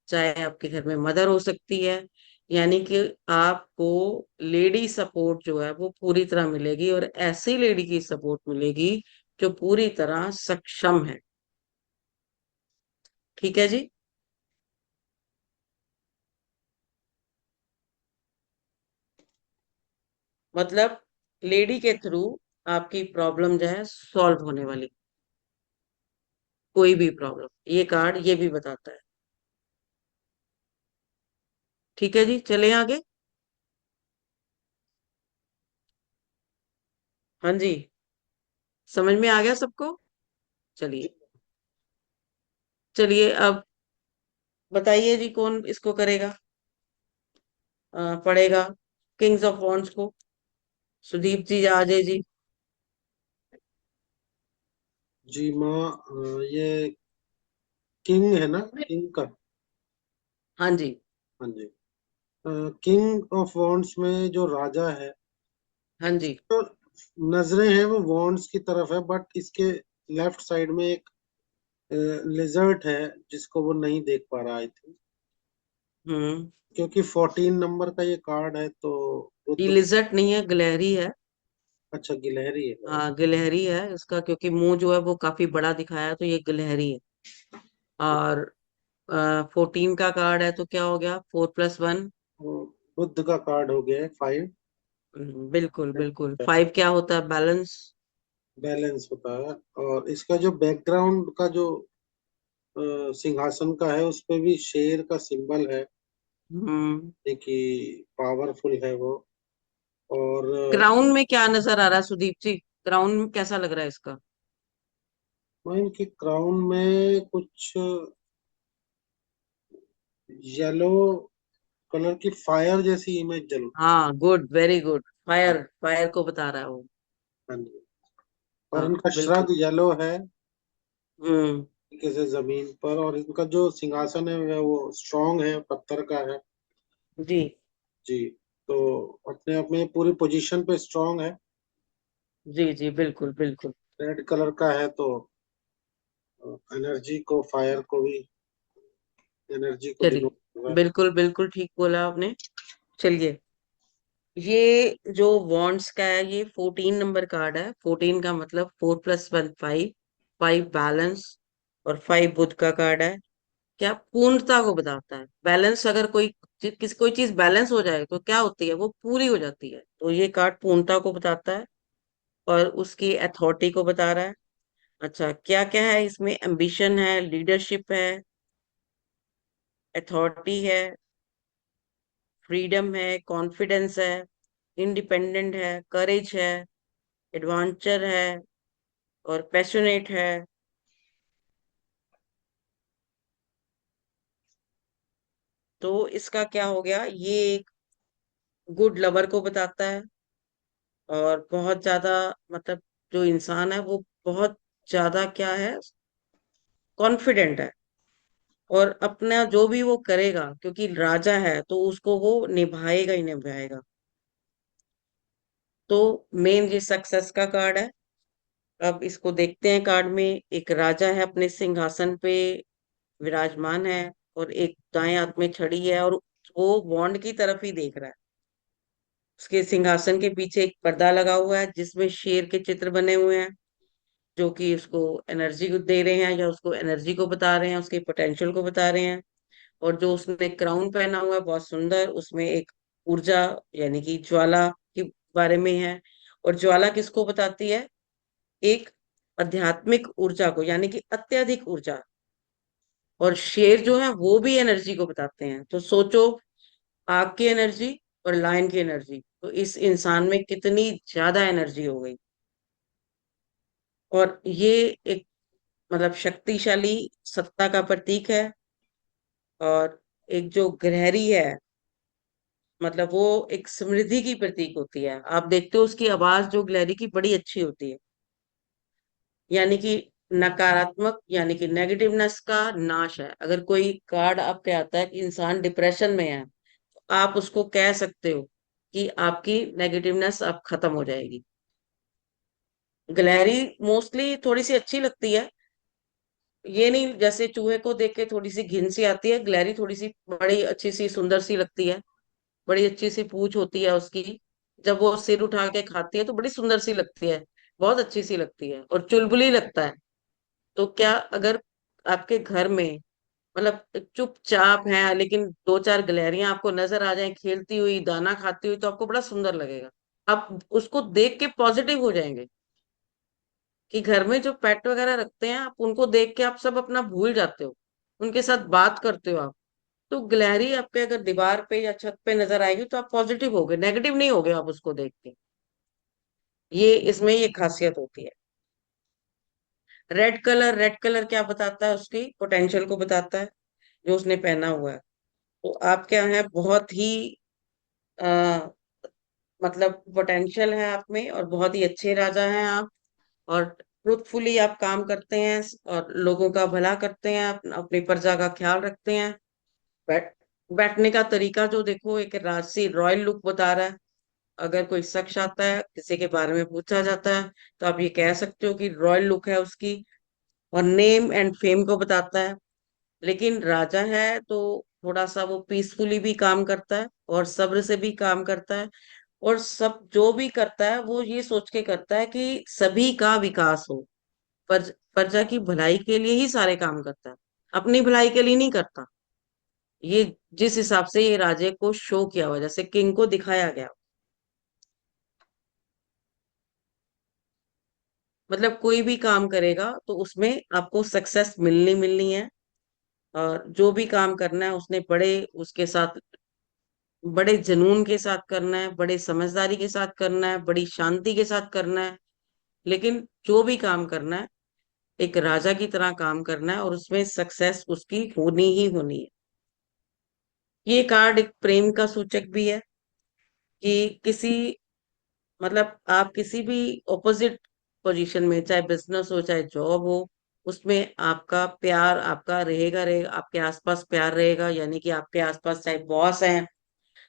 चाहे आपके घर में मदर हो सकती है। यानी कि आपको लेडी सपोर्ट जो है वो पूरी तरह मिलेगी, और ऐसी लेडी की सपोर्ट मिलेगी जो पूरी तरह सक्षम है। ठीक है जी। मतलब लेडी के थ्रू आपकी प्रॉब्लम जो है सॉल्व होने वाली, कोई भी प्रॉब्लम, ये कार्ड ये भी बताता है। ठीक है जी, चले आगे। हाँ जी, समझ में आ गया सबको? जी। चलिए, चलिए अब बताइए जी, कौन इसको करेगा, पढ़ेगा किंग्स ऑफ वॉन्ड्स को? सुदीप जी या अजय जी? जी माँ, ये किंग है ना, किंग का? हाँ जी। हाँ जी। किंग ऑफ वॉन्ड्स में जो राजा है, हाँ जी। तो नजरें हैं वो वॉन्ड्स की तरफ है, बट इसके लेफ्ट साइड में एक लिजर्ट है जिसको वो नहीं देख पा रहा, आई थिंक, हम्म। क्योंकि 14 नंबर का ये कार्ड है तो वो ये तो। लिजर्ट नहीं है, गिलहरी है। अच्छा, गिलहरी है। हाँ, गिलहरी है इसका, क्योंकि मुंह जो है वो काफी बड़ा दिखाया है, तो ये गिलहरी है। और 14 का कार्ड है, तो क्या हो गया, 4+1। वो बुद्ध का कार्ड हो गया है, 5। बिल्कुल बिल्कुल, 5 क्या होता है, बैलेंस। बैलेंस होता है। और इसका जो बैकग्राउंड का जो सिंहासन का है, उस पे भी शेर का सिंबल है, हम्म। कि पावरफुल है वो। और क्राउन में क्या नजर आ रहा है सुदीप जी? क्राउन कैसा लग रहा है इसका? इनकी क्राउन में कुछ येलो कलर की फायर जैसी इमेज जल। हाँ, good, very good. Fire, fire को बता रहा है वो। हाँ जी। और हाँ, इनका बिल्कुल। श्रग येलो है, हम्म। तरीके से जमीन पर। और इनका जो सिंहासन है वो स्ट्रॉन्ग है, पत्थर का है। जी जी। तो अपने आप में पूरी पोजीशन पे स्ट्रॉन्ग है। जी जी, बिल्कुल बिल्कुल। रेड कलर का है तो एनर्जी को, फायर को भी, एनर्जी को चलिए, डिनोट कर रहा है। बिल्कुल बिल्कुल ठीक बोला आपने। चलिए, ये जो वॉन्ड्स का है, ये 14 नंबर कार्ड है। 14 का मतलब 4+1 5, 5 बैलेंस, और 5 बुध का कार्ड है। क्या पूर्णता को बताता है। बैलेंस, अगर कोई चीज बैलेंस हो जाए तो क्या होती है, वो पूरी हो जाती है। तो ये कार्ड पूर्णता को बताता है, और उसकी अथॉरिटी को बता रहा है। अच्छा, क्या क्या है इसमें? एम्बिशन है, लीडरशिप है, अथॉरिटी है, फ्रीडम है, कॉन्फिडेंस है, इंडिपेंडेंट है, करेज है, एडवेंचर है, और पैशनेट है। तो इसका क्या हो गया, ये एक गुड लवर को बताता है। और बहुत ज्यादा, मतलब जो इंसान है वो बहुत ज्यादा क्या है, कॉन्फिडेंट है। और अपना जो भी वो करेगा, क्योंकि राजा है, तो उसको वो निभाएगा ही निभाएगा। तो मेन ये सक्सेस का कार्ड है। अब इसको देखते हैं। कार्ड में एक राजा है, अपने सिंहासन पे विराजमान है, और एक दाएं हाथ में छड़ी है, और वो वॉन्ड की तरफ ही देख रहा है। उसके सिंहासन के पीछे एक पर्दा लगा हुआ है, जिसमें शेर के चित्र बने हुए हैं, जो कि उसको एनर्जी को दे रहे हैं, या उसको एनर्जी को बता रहे हैं, उसके पोटेंशियल को बता रहे हैं। और जो उसने क्राउन पहना हुआ है, बहुत सुंदर, उसमें एक ऊर्जा, यानी कि ज्वाला के बारे में है। और ज्वाला किसको बताती है? एक आध्यात्मिक ऊर्जा को, यानी कि अत्यधिक ऊर्जा। और शेर जो है वो भी एनर्जी को बताते हैं। तो सोचो, आग की एनर्जी और लायन की एनर्जी, तो इस इंसान में कितनी ज्यादा एनर्जी हो गई। और ये एक, मतलब शक्तिशाली सत्ता का प्रतीक है। और एक जो गिलहरी है, मतलब वो एक समृद्धि की प्रतीक होती है। आप देखते हो उसकी आवाज जो गिलहरी की बड़ी अच्छी होती है। यानी कि नकारात्मक, यानी कि नेगेटिवनेस का नाश है। अगर कोई कार्ड आपके आता है कि इंसान डिप्रेशन में है, तो आप उसको कह सकते हो कि आपकी नेगेटिवनेस अब खत्म हो जाएगी। गिलहरी मोस्टली थोड़ी सी अच्छी लगती है। ये नहीं जैसे चूहे को देख के थोड़ी सी घिन सी आती है, गिलहरी थोड़ी सी बड़ी अच्छी सी सुंदर सी लगती है। बड़ी अच्छी सी पूंछ होती है उसकी। जब वो सिर उठा के खाती है तो बड़ी सुंदर सी लगती है। बहुत अच्छी सी लगती है, और चुलबुली लगता है। तो क्या, अगर आपके घर में, मतलब चुपचाप है, लेकिन दो चार गिलहरियां आपको नजर आ जाएं खेलती हुई, दाना खाती हुई, तो आपको बड़ा सुंदर लगेगा। आप उसको देख के पॉजिटिव हो जाएंगे। कि घर में जो पेट वगैरह रखते हैं, आप उनको देख के आप सब अपना भूल जाते हो, उनके साथ बात करते हो आप। तो गिलहरी आपके अगर दीवार पे या छत पे नजर आएगी, तो आप पॉजिटिव होगे, नेगेटिव नहीं होगे आप उसको देख के। ये इसमें ये खासियत होती है। रेड कलर क्या बताता है? उसकी पोटेंशियल को बताता है, जो उसने पहना हुआ है। तो आप क्या है, बहुत ही आ, मतलब पोटेंशियल है आप में, और बहुत ही अच्छे राजा हैं आप। और ट्रूथफुली आप काम करते हैं, और लोगों का भला करते हैं, अपनी प्रजा का ख्याल रखते हैं। बैठ बैठने का तरीका जो देखो, एक राजसी रॉयल लुक बता रहा है। अगर कोई शख्स आता है, किसी के बारे में पूछा जाता है, तो आप ये कह सकते हो कि रॉयल लुक है उसकी। और नेम एंड फेम को बताता है। लेकिन राजा है तो थोड़ा सा वो पीसफुली भी काम करता है, और सब्र से भी काम करता है। और सब जो भी करता है, वो ये सोच के करता है कि सभी का विकास हो। प्रजा की भलाई के लिए ही सारे काम करता है, अपनी भलाई के लिए नहीं करता। ये जिस हिसाब से ये राजे को शो किया हुआ, जैसे किंग को दिखाया गया, मतलब कोई भी काम करेगा तो उसमें आपको सक्सेस मिलनी मिलनी है। और जो भी काम करना है, उसने उसके साथ बड़े जुनून के साथ करना है, बड़े समझदारी के साथ करना है, बड़ी शांति के साथ करना है। लेकिन जो भी काम करना है, एक राजा की तरह काम करना है, और उसमें सक्सेस उसकी होनी ही होनी है। ये कार्ड एक प्रेम का सूचक भी है, कि किसी मतलब आप किसी भी ऑपोजिट पोजीशन में, चाहे बिजनेस हो चाहे जॉब हो, उसमें आपका प्यार आपका रहेगा आपके आसपास प्यार रहेगा। यानी कि आपके आसपास चाहे बॉस हैं,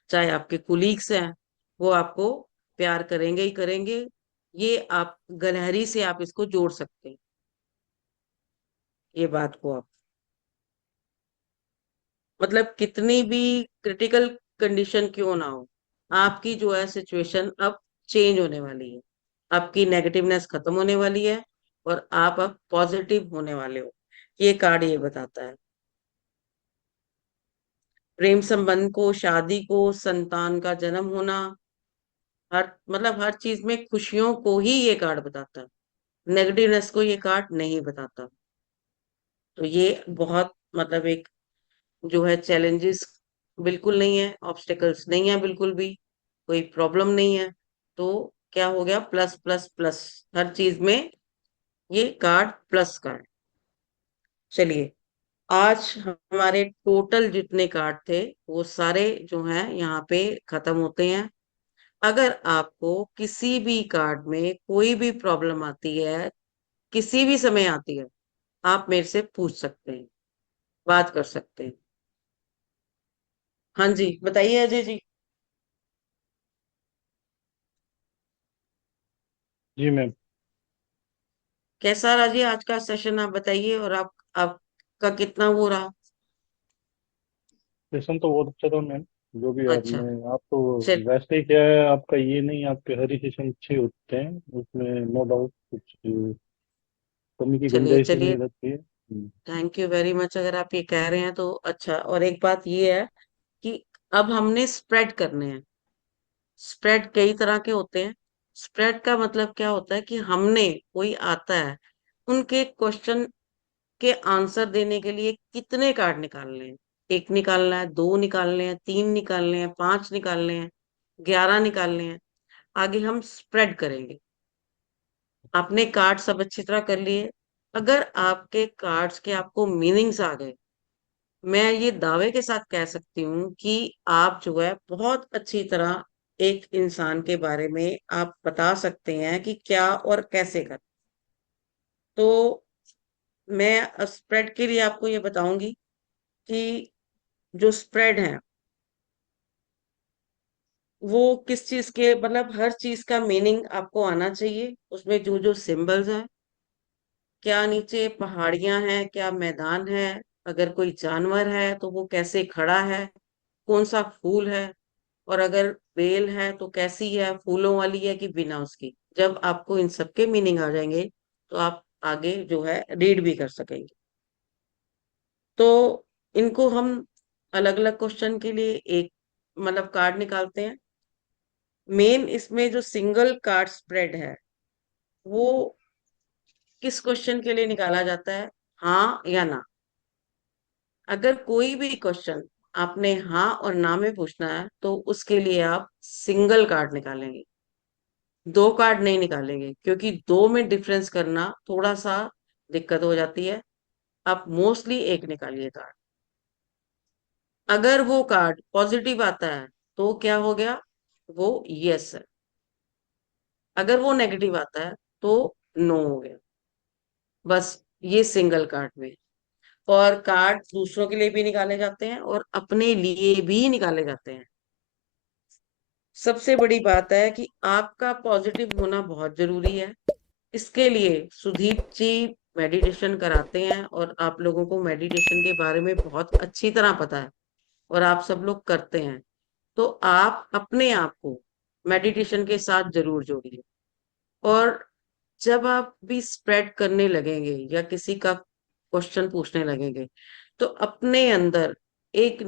चाहे आपके कुलीग्स हैं, वो आपको प्यार करेंगे ही करेंगे। ये आप गलहरी से आप इसको जोड़ सकते हैं, ये बात को आप, मतलब कितनी भी क्रिटिकल कंडीशन क्यों ना हो, आपकी जो है सिचुएशन अब चेंज होने वाली है। आपकी नेगेटिवनेस खत्म होने वाली है, और आप अब पॉजिटिव होने वाले हो। ये कार्ड ये बताता है। प्रेम संबंध को, शादी को, संतान का जन्म होना, हर चीज में खुशियों को ही ये कार्ड बताता है। नेगेटिवनेस को ये कार्ड नहीं बताता। तो ये बहुत मतलब एक जो है चैलेंजेस बिल्कुल नहीं है, ऑब्स्टेकल्स नहीं है बिल्कुल भी, कोई प्रॉब्लम नहीं है। तो क्या हो गया? प्लस प्लस प्लस, हर चीज में ये कार्ड प्लस का है। चलिए, आज हमारे टोटल जितने कार्ड थे, वो सारे जो हैं यहाँ पे खत्म होते हैं। अगर आपको किसी भी कार्ड में कोई भी प्रॉब्लम आती है, किसी भी समय आती है, आप मेरे से पूछ सकते हैं, बात कर सकते हैं। हाँ जी, बताइए अजय जी। जी मैम। कैसा रहा जी आज का सेशन? आप बताइए। और आपका कितना वो रहा? सेशन तो बहुत अच्छा था मैम। जो भी अच्छा। आपने, आप तो चल वैसे ही क्या है, आपका ये नहीं, आपके हर ही सेशन अच्छे होते हैं, उसमें नो डाउट कुछ कमी की चलिए गुंजाइश ही नहीं चलिए, रहती है। Thank you very much. अगर आप ये कह रहे हैं तो अच्छा। और एक बात ये है कि अब हमने स्प्रेड करने हैं। स्प्रेड कई तरह के होते हैं। स्प्रेड का मतलब क्या होता है कि हमने, कोई आता है, उनके क्वेश्चन के आंसर देने के लिए कितने कार्ड निकालने हैं। एक निकालना है, दो निकालने हैं, तीन निकालने हैं, पांच निकालने हैं, 11 निकालने हैं। आगे हम स्प्रेड करेंगे। आपने कार्ड सब अच्छी तरह कर लिए। अगर आपके कार्ड्स के आपको मीनिंग्स आ गए, मैं ये दावे के साथ कह सकती हूँ कि आप जो है बहुत अच्छी तरह एक इंसान के बारे में आप बता सकते हैं कि क्या और कैसे कर। तो मैं स्प्रेड के लिए आपको ये बताऊंगी कि जो स्प्रेड है, वो किस चीज के, मतलब हर चीज का मीनिंग आपको आना चाहिए। उसमें जो जो सिंबल्स हैं, क्या नीचे पहाड़ियां हैं, क्या मैदान है, अगर कोई जानवर है तो वो कैसे खड़ा है, कौन सा फूल है, और अगर बेल है तो कैसी है, फूलों वाली है कि बिना उसकी। जब आपको इन सब के मीनिंग आ जाएंगे, तो आप आगे जो है रीड भी कर सकेंगे। तो इनको हम अलग अलग क्वेश्चन के लिए एक मतलब कार्ड निकालते हैं। मेन इसमें जो सिंगल कार्ड स्प्रेड है, वो किस क्वेश्चन के लिए निकाला जाता है? हाँ या ना। अगर कोई भी क्वेश्चन आपने हाँ और ना में पूछना है, तो उसके लिए आप सिंगल कार्ड निकालेंगे, दो कार्ड नहीं निकालेंगे, क्योंकि दो में डिफरेंस करना थोड़ा सा दिक्कत हो जाती है। आप मोस्टली एक निकालिए कार्ड। अगर वो कार्ड पॉजिटिव आता है तो क्या हो गया, वो यस है। अगर वो नेगेटिव आता है तो नो हो गया। बस ये सिंगल कार्ड में। और कार्ड दूसरों के लिए भी निकाले जाते हैं और अपने लिए भी निकाले जाते हैं। सबसे बड़ी बात है कि आपका पॉजिटिव होना बहुत जरूरी है। इसके लिए सुदीप जी मेडिटेशन कराते हैं और आप लोगों को मेडिटेशन के बारे में बहुत अच्छी तरह पता है और आप सब लोग करते हैं। तो आप अपने आप को मेडिटेशन के साथ जरूर जोड़िए। और जब आप भी स्प्रेड करने लगेंगे या किसी का क्वेश्चन पूछने लगेंगे तो अपने अंदर एक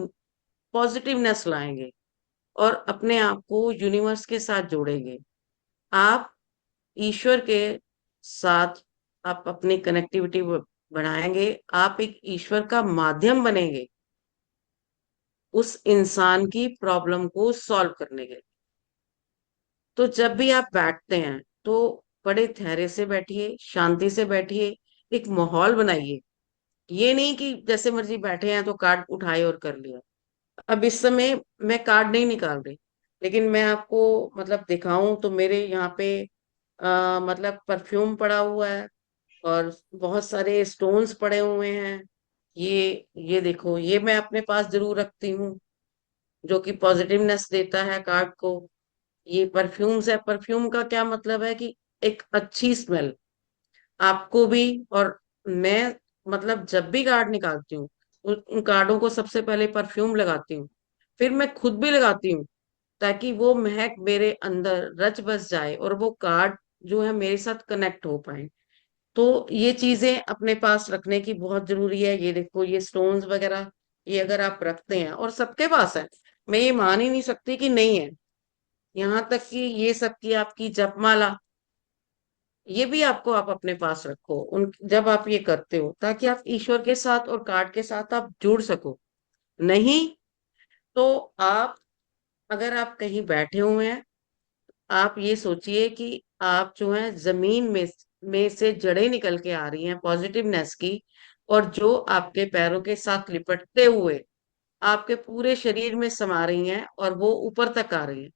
पॉजिटिवनेस लाएंगे और अपने आप को यूनिवर्स के साथ जोड़ेंगे। आप ईश्वर के साथ आप अपनी कनेक्टिविटी बढ़ाएंगे। आप एक ईश्वर का माध्यम बनेंगे उस इंसान की प्रॉब्लम को सॉल्व करने के लिए। तो जब भी आप बैठते हैं तो बड़े धैर्य से बैठिए, शांति से बैठिए, एक माहौल बनाइए। ये नहीं कि जैसे मर्जी बैठे हैं तो कार्ड उठाए और कर लिया। अब इस समय मैं कार्ड नहीं निकाल रही, लेकिन मैं आपको मतलब दिखाऊं तो मेरे यहाँ पे मतलब परफ्यूम पड़ा हुआ है और बहुत सारे स्टोन्स पड़े हुए हैं। ये देखो, ये मैं अपने पास जरूर रखती हूँ, जो कि पॉजिटिवनेस देता है कार्ड को। ये परफ्यूम्स है। परफ्यूम का क्या मतलब है कि एक अच्छी स्मेल आपको भी। और मैं मतलब जब भी कार्ड निकालती हूँ उन कार्डों को सबसे पहले परफ्यूम लगाती हूँ, फिर मैं खुद भी लगाती हूँ, ताकि वो महक मेरे अंदर रच बस जाए और वो कार्ड जो है मेरे साथ कनेक्ट हो पाए। तो ये चीजें अपने पास रखने की बहुत जरूरी है। ये देखो, ये स्टोन्स वगैरह, ये अगर आप रखते हैं, और सबके पास है, मैं ये मान ही नहीं सकती कि नहीं है। यहाँ तक कि ये सब की आपकी जपमाला, ये भी आपको आप अपने पास रखो उन जब आप ये करते हो, ताकि आप ईश्वर के साथ और कार्ड के साथ आप जुड़ सको। नहीं तो आप, अगर आप कहीं बैठे हुए हैं, आप ये सोचिए कि आप जो है जमीन में से जड़ें निकल के आ रही हैं पॉजिटिवनेस की, और जो आपके पैरों के साथ लिपटते हुए आपके पूरे शरीर में समा रही हैं और वो ऊपर तक आ रही हैं,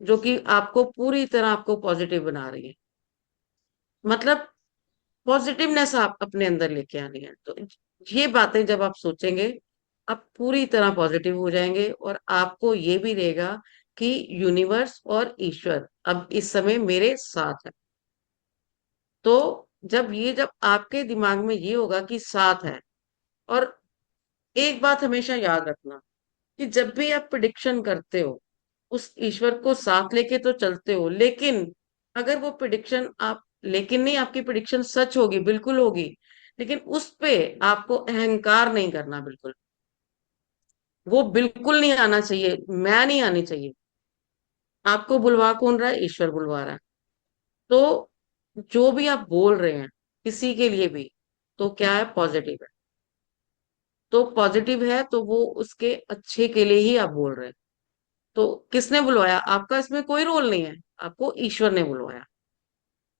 जो कि आपको पूरी तरह आपको पॉजिटिव बना रही है। मतलब पॉजिटिवनेस आप अपने अंदर लेके आनी है। तो ये बातें जब आप सोचेंगे, आप पूरी तरह पॉजिटिव हो जाएंगे और आपको ये भी रहेगा कि यूनिवर्स और ईश्वर अब इस समय मेरे साथ है। तो जब आपके दिमाग में ये होगा कि साथ है, और एक बात हमेशा याद रखना कि जब भी आप प्रिडिक्शन करते हो, उस ईश्वर को साथ लेके तो चलते हो, लेकिन अगर वो प्रिडिक्शन आप, लेकिन नहीं, आपकी प्रिडिक्शन सच होगी, बिल्कुल होगी, लेकिन उस पे आपको अहंकार नहीं करना बिल्कुल। वो बिल्कुल नहीं आना चाहिए, मैं नहीं आनी चाहिए। आपको बुलवा कौन रहा है? ईश्वर बुलवा रहा है। तो जो भी आप बोल रहे हैं किसी के लिए भी, तो क्या है, पॉजिटिव है। तो पॉजिटिव है तो वो उसके अच्छे के लिए ही आप बोल रहे हैं। तो किसने बुलवाया? आपका इसमें कोई रोल नहीं है, आपको ईश्वर ने बुलवाया।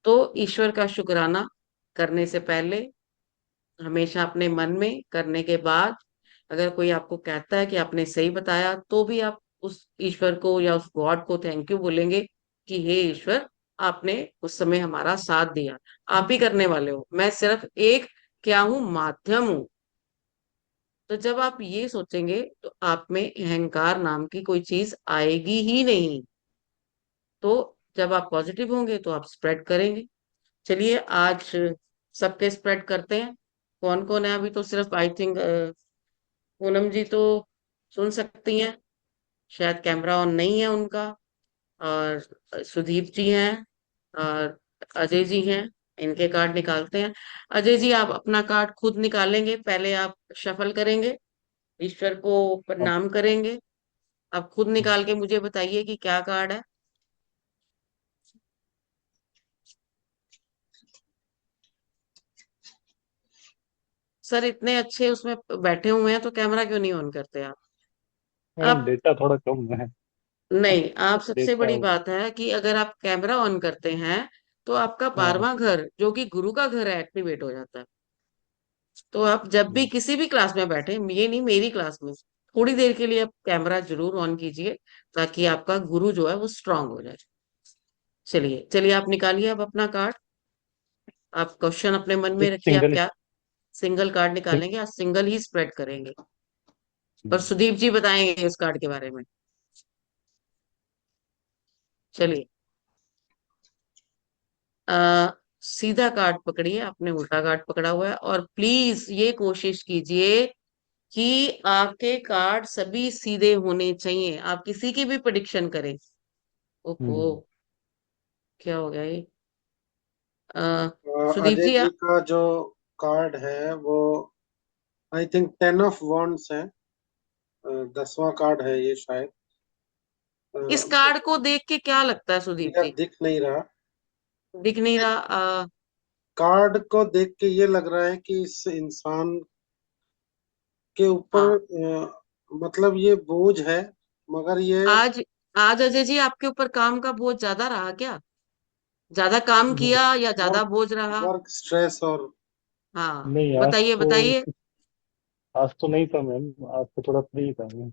तो ईश्वर का शुक्राना करने से पहले, हमेशा अपने मन में करने के बाद, अगर कोई आपको कहता है कि आपने सही बताया, तो भी आप उस ईश्वर को या उस गॉड को थैंक यू बोलेंगे कि हे ईश्वर, आपने उस समय हमारा साथ दिया। आप ही करने वाले हो, मैं सिर्फ एक क्या हूं, माध्यम हूं। तो जब आप ये सोचेंगे तो आप में अहंकार नाम की कोई चीज आएगी ही नहीं। तो जब आप पॉजिटिव होंगे तो आप स्प्रेड करेंगे। चलिए आज सबके स्प्रेड करते हैं। कौन कौन है? अभी तो सिर्फ आई थिंक पूनम जी तो सुन सकती हैं, शायद कैमरा ऑन नहीं है उनका। और सुदीप जी हैं और अजय जी हैं। इनके कार्ड निकालते हैं। अजय जी, आप अपना कार्ड खुद निकालेंगे? पहले आप शफल करेंगे, ईश्वर को अब प्रणाम करेंगे, आप खुद निकाल के मुझे बताइए कि क्या कार्ड है। सर इतने अच्छे उसमें बैठे हुए हैं तो कैमरा क्यों नहीं ऑन करते आप? मैम आप डेटा थोड़ा कम है। नहीं, आप सबसे डेटा बड़ी बात है कि अगर आप कैमरा ऑन करते हैं तो आपका हाँ 12वां घर जो कि गुरु का घर है एक्टिवेट हो जाता है। तो आप जब भी किसी भी क्लास में बैठे, ये नहीं मेरी क्लास में, थोड़ी देर के लिए आप कैमरा जरूर ऑन कीजिए ताकि आपका गुरु जो है वो स्ट्रांग हो जाए। चलिए चलिए, आप निकालिए अब अपना कार्ड। आप क्वेश्चन अपने मन में एक रखिए, आप सिंगल। क्या सिंगल कार्ड निकालेंगे, आज सिंगल ही स्प्रेड करेंगे। और सुदीप जी बताएंगे इस कार्ड के बारे में। चलिए, आ, सीधा कार्ड पकड़िए, आपने उल्टा कार्ड पकड़ा हुआ है, और प्लीज ये कोशिश कीजिए कि आपके कार्ड सभी सीधे होने चाहिए। आप किसी की भी प्रिडिक्शन करें। ओहो, क्या हो गया ये? सुदीप अजय जी जी का जो कार्ड है वो आई थिंक 10 ऑफ वॉन्ड्स है। 10वां कार्ड है ये शायद। इस कार्ड को देख के क्या लगता है सुदीप इधर जी? दिख नहीं रहा। दिख नहीं रहा? कार्ड को देख के ये लग रहा है कि इस इंसान के ऊपर हाँ, मतलब ये बोझ है, मगर ये आज आज अजय जी आपके ऊपर काम का बोझ ज्यादा रहा क्या? ज्यादा काम किया या ज्यादा वर्क बोझ रहा? वर्क स्ट्रेस और हाँ, नहीं, बताइए बताइए। आज तो नहीं था मैम, आज तो थोड़ा फ्री था मैं।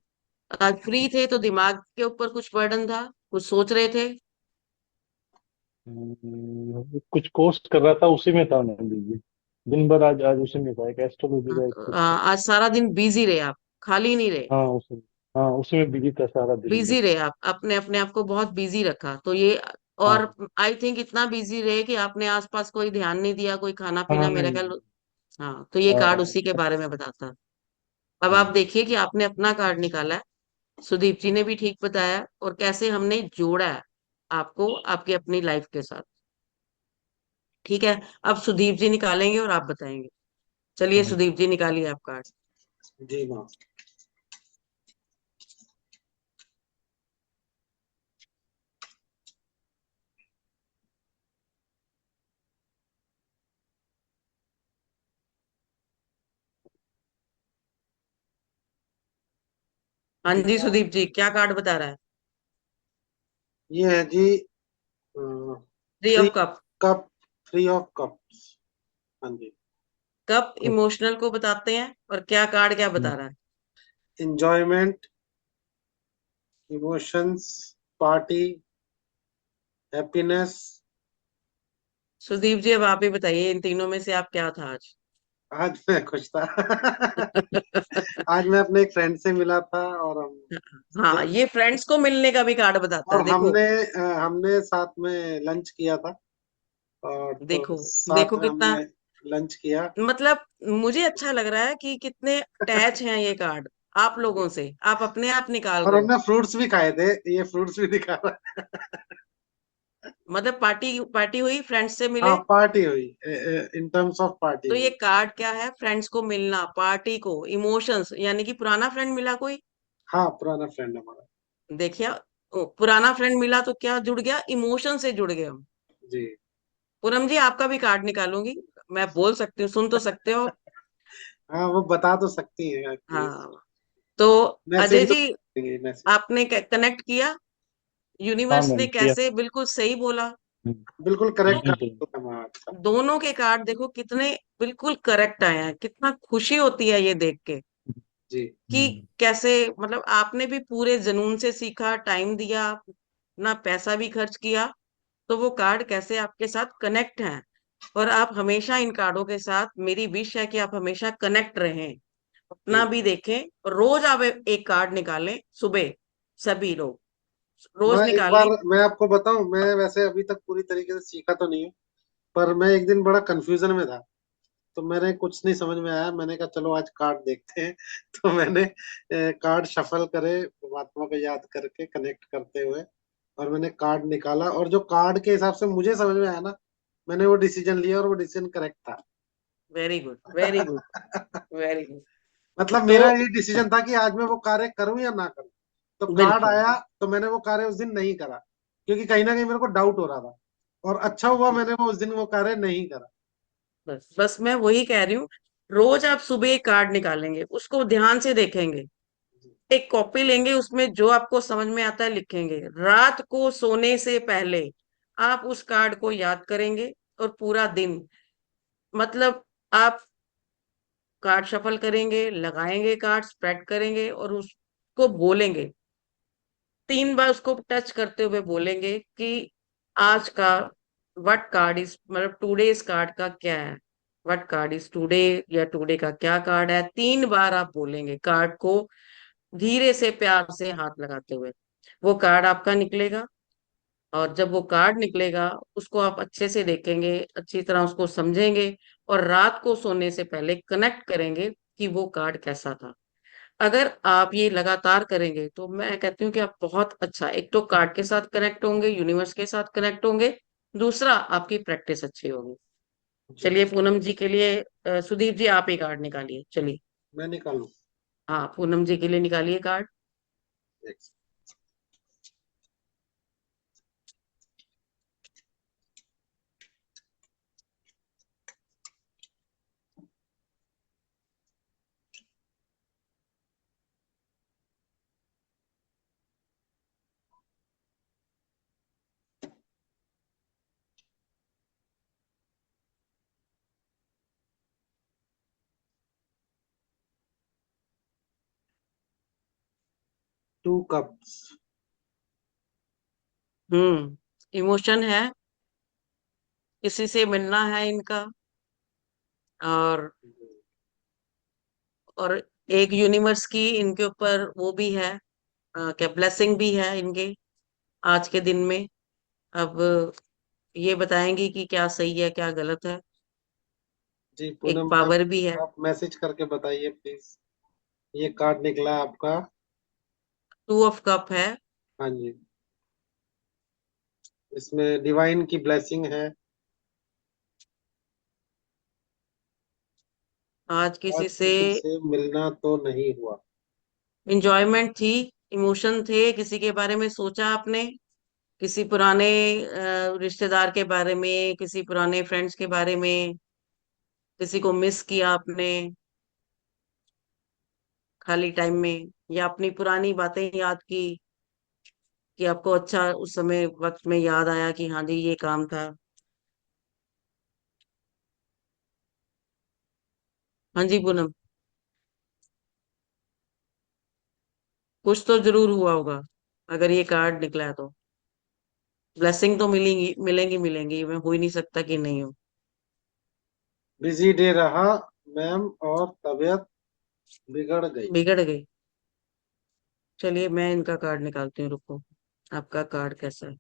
आज फ्री थे तो दिमाग के ऊपर कुछ बर्डन था, कुछ सोच रहे थे? कुछ कोर्स कर रहा था, उसी में था मैम बिजी। दिन भर आज आज उसी में था, एक एस्ट्रोलॉजी का एक कुछ था। आज सारा दिन बिजी रहे आप, खाली नहीं रहे? हाँ उसी हाँ उसी में बिजी था सारा दिन में। बिजी रहे आप, अपने अपने आप को बहुत बिजी रखा तो ये। और हाँ आई थिंक इतना बिजी रहे कि आपने आसपास कोई ध्यान नहीं दिया, कोई खाना पीना, हाँ मेरा नहीं। ख्याल। हाँ, तो ये कार्ड हाँ उसी के बारे में बताता है। अब आप हम्म, देखिए कि आपने अपना कार्ड निकाला है, सुदीप जी ने भी ठीक बताया, और कैसे हमने जोड़ा है आपको आपकी अपनी लाइफ के साथ। ठीक है, अब सुदीप जी निकालेंगे और आप बताएंगे। चलिए हम्म। सुदीप जी, निकालिए आप कार्ड। जी हाँ। हाँ जी जी हाँ। सुदीप जी, क्या कार्ड बता रहा है? ये है जी three three of cup. Cup 3 of cup. हाँ जी। कप इमोशनल को बताते हैं, और क्या कार्ड क्या बता रहा है? Enjoyment, emotions, party, happiness. Sudeep ji, अब आप ही बताइए, इन तीनों में से आप क्या था आज? आज मैं खुश था। आज मैं अपने एक फ्रेंड से मिला था और हाँ, ये फ्रेंड्स को मिलने का भी कार्ड बताता है, और देखो। हमने साथ में लंच किया था। और तो देखो, देखो साथ में कितना, हमने लंच किया। मतलब मुझे अच्छा लग रहा है कि कितने अटैच हैं ये कार्ड आप लोगों से, आप अपने आप निकाल और रहे हो। हमने फ्रूट्स भी खाए थे। ये फ्रूट्स भी दिखा रहा है। मतलब पार्टी पार्टी हुई, फ्रेंड्स से हाँ मिले। पार्टी हुई, इन टर्म्स ऑफ पार्टी तो ये हुई। कार्ड क्या है? फ्रेंड्स को मिलना, पार्टी को, इमोशंस, यानी कि पुराना फ्रेंड मिला कोई। हाँ पुराना फ्रेंड हमारा। देखिए, पुराना फ्रेंड मिला तो क्या जुड़ गया? इमोशन से जुड़ गए हम। जी। पूनम जी, आपका भी कार्ड निकालूंगी, मैं बोल सकती हूँ, सुन तो सकते हो। हाँ वो बता तो सकती हैं कि हाँ, तो अजय मैसेज तो जी, देंगे मैसेज। आपने कनेक्ट किया, हाँ यूनिवर्स ने मैम किया। कैसे बिल्कुल सही बोला। बिल्कुल करेक्ट तो कर बिल्कुल। दो हमारा। दोनों के कार्ड देखो कितने बिल्कुल करेक्ट आए हैं, कितना खुशी होती है ये देख के जी। कि कैसे, मतलब आपने भी पूरे जुनून से सीखा, टाइम दिया, अपना पैसा भी खर्च किया, तो वो कार्ड कैसे आपके साथ कनेक्ट हैं। और आप हमेशा इन कार्डों के साथ, मेरी विश है कि आप हमेशा कनेक्ट रहें, अपना जी भी देखें। और रोज आप एक कार्ड निकालें सुबह, सभी लोग रोज मैं एक बार निकालें। मैं आपको बताऊं, मैं वैसे अभी तक पूरी तरीके से सीखा तो नहीं हूँ, पर मैं एक दिन बड़ा कंफ्यूजन में था। तो मेरे कुछ नहीं समझ में आया, मैंने कहा चलो आज कार्ड देखते हैं। तो मैंने कार्ड शफल करे, परमात्मा को याद करके कनेक्ट करते हुए, और मैंने कार्ड निकाला, और जो कार्ड के हिसाब से मुझे समझ में आया ना, मैंने वो डिसीजन लिया और वो डिसीजन करेक्ट था। Very good, very good, very मतलब गुड। तो मेरा ये डिसीजन था कि आज मैं वो कार्य करूं या ना करूं। तो कार्ड बिल्कुल, आया तो मैंने वो कार्य उस दिन नहीं करा, क्योंकि कहीं ना कहीं मेरे को डाउट हो रहा था। और अच्छा हुआ मैंने वो उस दिन वो कार्य नहीं करा। बस बस मैं वही कह रही हूँ। रोज आप सुबह एक कार्ड निकालेंगे, उसको ध्यान से देखेंगे, एक कॉपी लेंगे, उसमें जो आपको समझ में आता है लिखेंगे। रात को सोने से पहले आप उस कार्ड को याद करेंगे और पूरा दिन, मतलब आप कार्ड शफल करेंगे, लगाएंगे कार्ड, स्प्रेड करेंगे और उसको बोलेंगे 3 बार, उसको टच करते हुए बोलेंगे कि आज का व्हाट कार्ड इज, मतलब टुडेज कार्ड का क्या है, व्हाट कार्ड इज टुडे, या टुडे का क्या कार्ड है। 3 बार आप बोलेंगे कार्ड को, धीरे से प्यार से हाथ लगाते हुए। वो कार्ड आपका निकलेगा, और जब वो कार्ड निकलेगा उसको आप अच्छे से देखेंगे, अच्छी तरह उसको समझेंगे, और रात को सोने से पहले कनेक्ट करेंगे कि वो कार्ड कैसा था। अगर आप ये लगातार करेंगे तो मैं कहती हूँ कि आप बहुत अच्छा, एक तो कार्ड के साथ कनेक्ट होंगे, यूनिवर्स के साथ कनेक्ट होंगे, दूसरा आपकी प्रैक्टिस अच्छी होगी। जी। चलिए पूनम जी के लिए, सुदीप जी आप ही कार्ड निकालिए, चलिए। मैं निकालूं? हाँ, पूनम जी के लिए निकालिए कार्ड। एक 2 कप्स। इमोशन है, किसी से मिलना है इनका, और और एक यूनिवर्स की इनके ऊपर वो भी है, क्या ब्लेसिंग भी है इनके आज के दिन में। अब ये बताएंगी कि क्या सही है क्या गलत है। जी एक पूनम मैम, पावर भी है। आप मैसेज करके बताइए प्लीज। ये कार्ड निकला आपका। 2 ऑफ कप है। हाँ जी, इसमें डिवाइन की ब्लेसिंग है। आज किसी आज से किसी से मिलना तो नहीं हुआ। इंजॉयमेंट थी, इमोशन थे, किसी के बारे में सोचा आपने, किसी पुराने रिश्तेदार के बारे में, किसी पुराने फ्रेंड्स के बारे में, किसी को मिस किया आपने खाली टाइम में, या अपनी पुरानी बातें याद की कि आपको अच्छा उस समय वक्त में याद आया कि हाँ जी ये काम था। हाँ जी पूनम, कुछ तो जरूर हुआ होगा अगर ये कार्ड निकला है तो। ब्लेसिंग तो मिलेंगी मिलेंगी मिलेंगी, मैं हो ही नहीं सकता कि नहीं हो। बिजी डे रहा मैम और तबीयत बिगड़ गई। बिगड़ गई। चलिए मैं इनका कार्ड निकालती हूँ, रुको। आपका कार्ड कैसा है?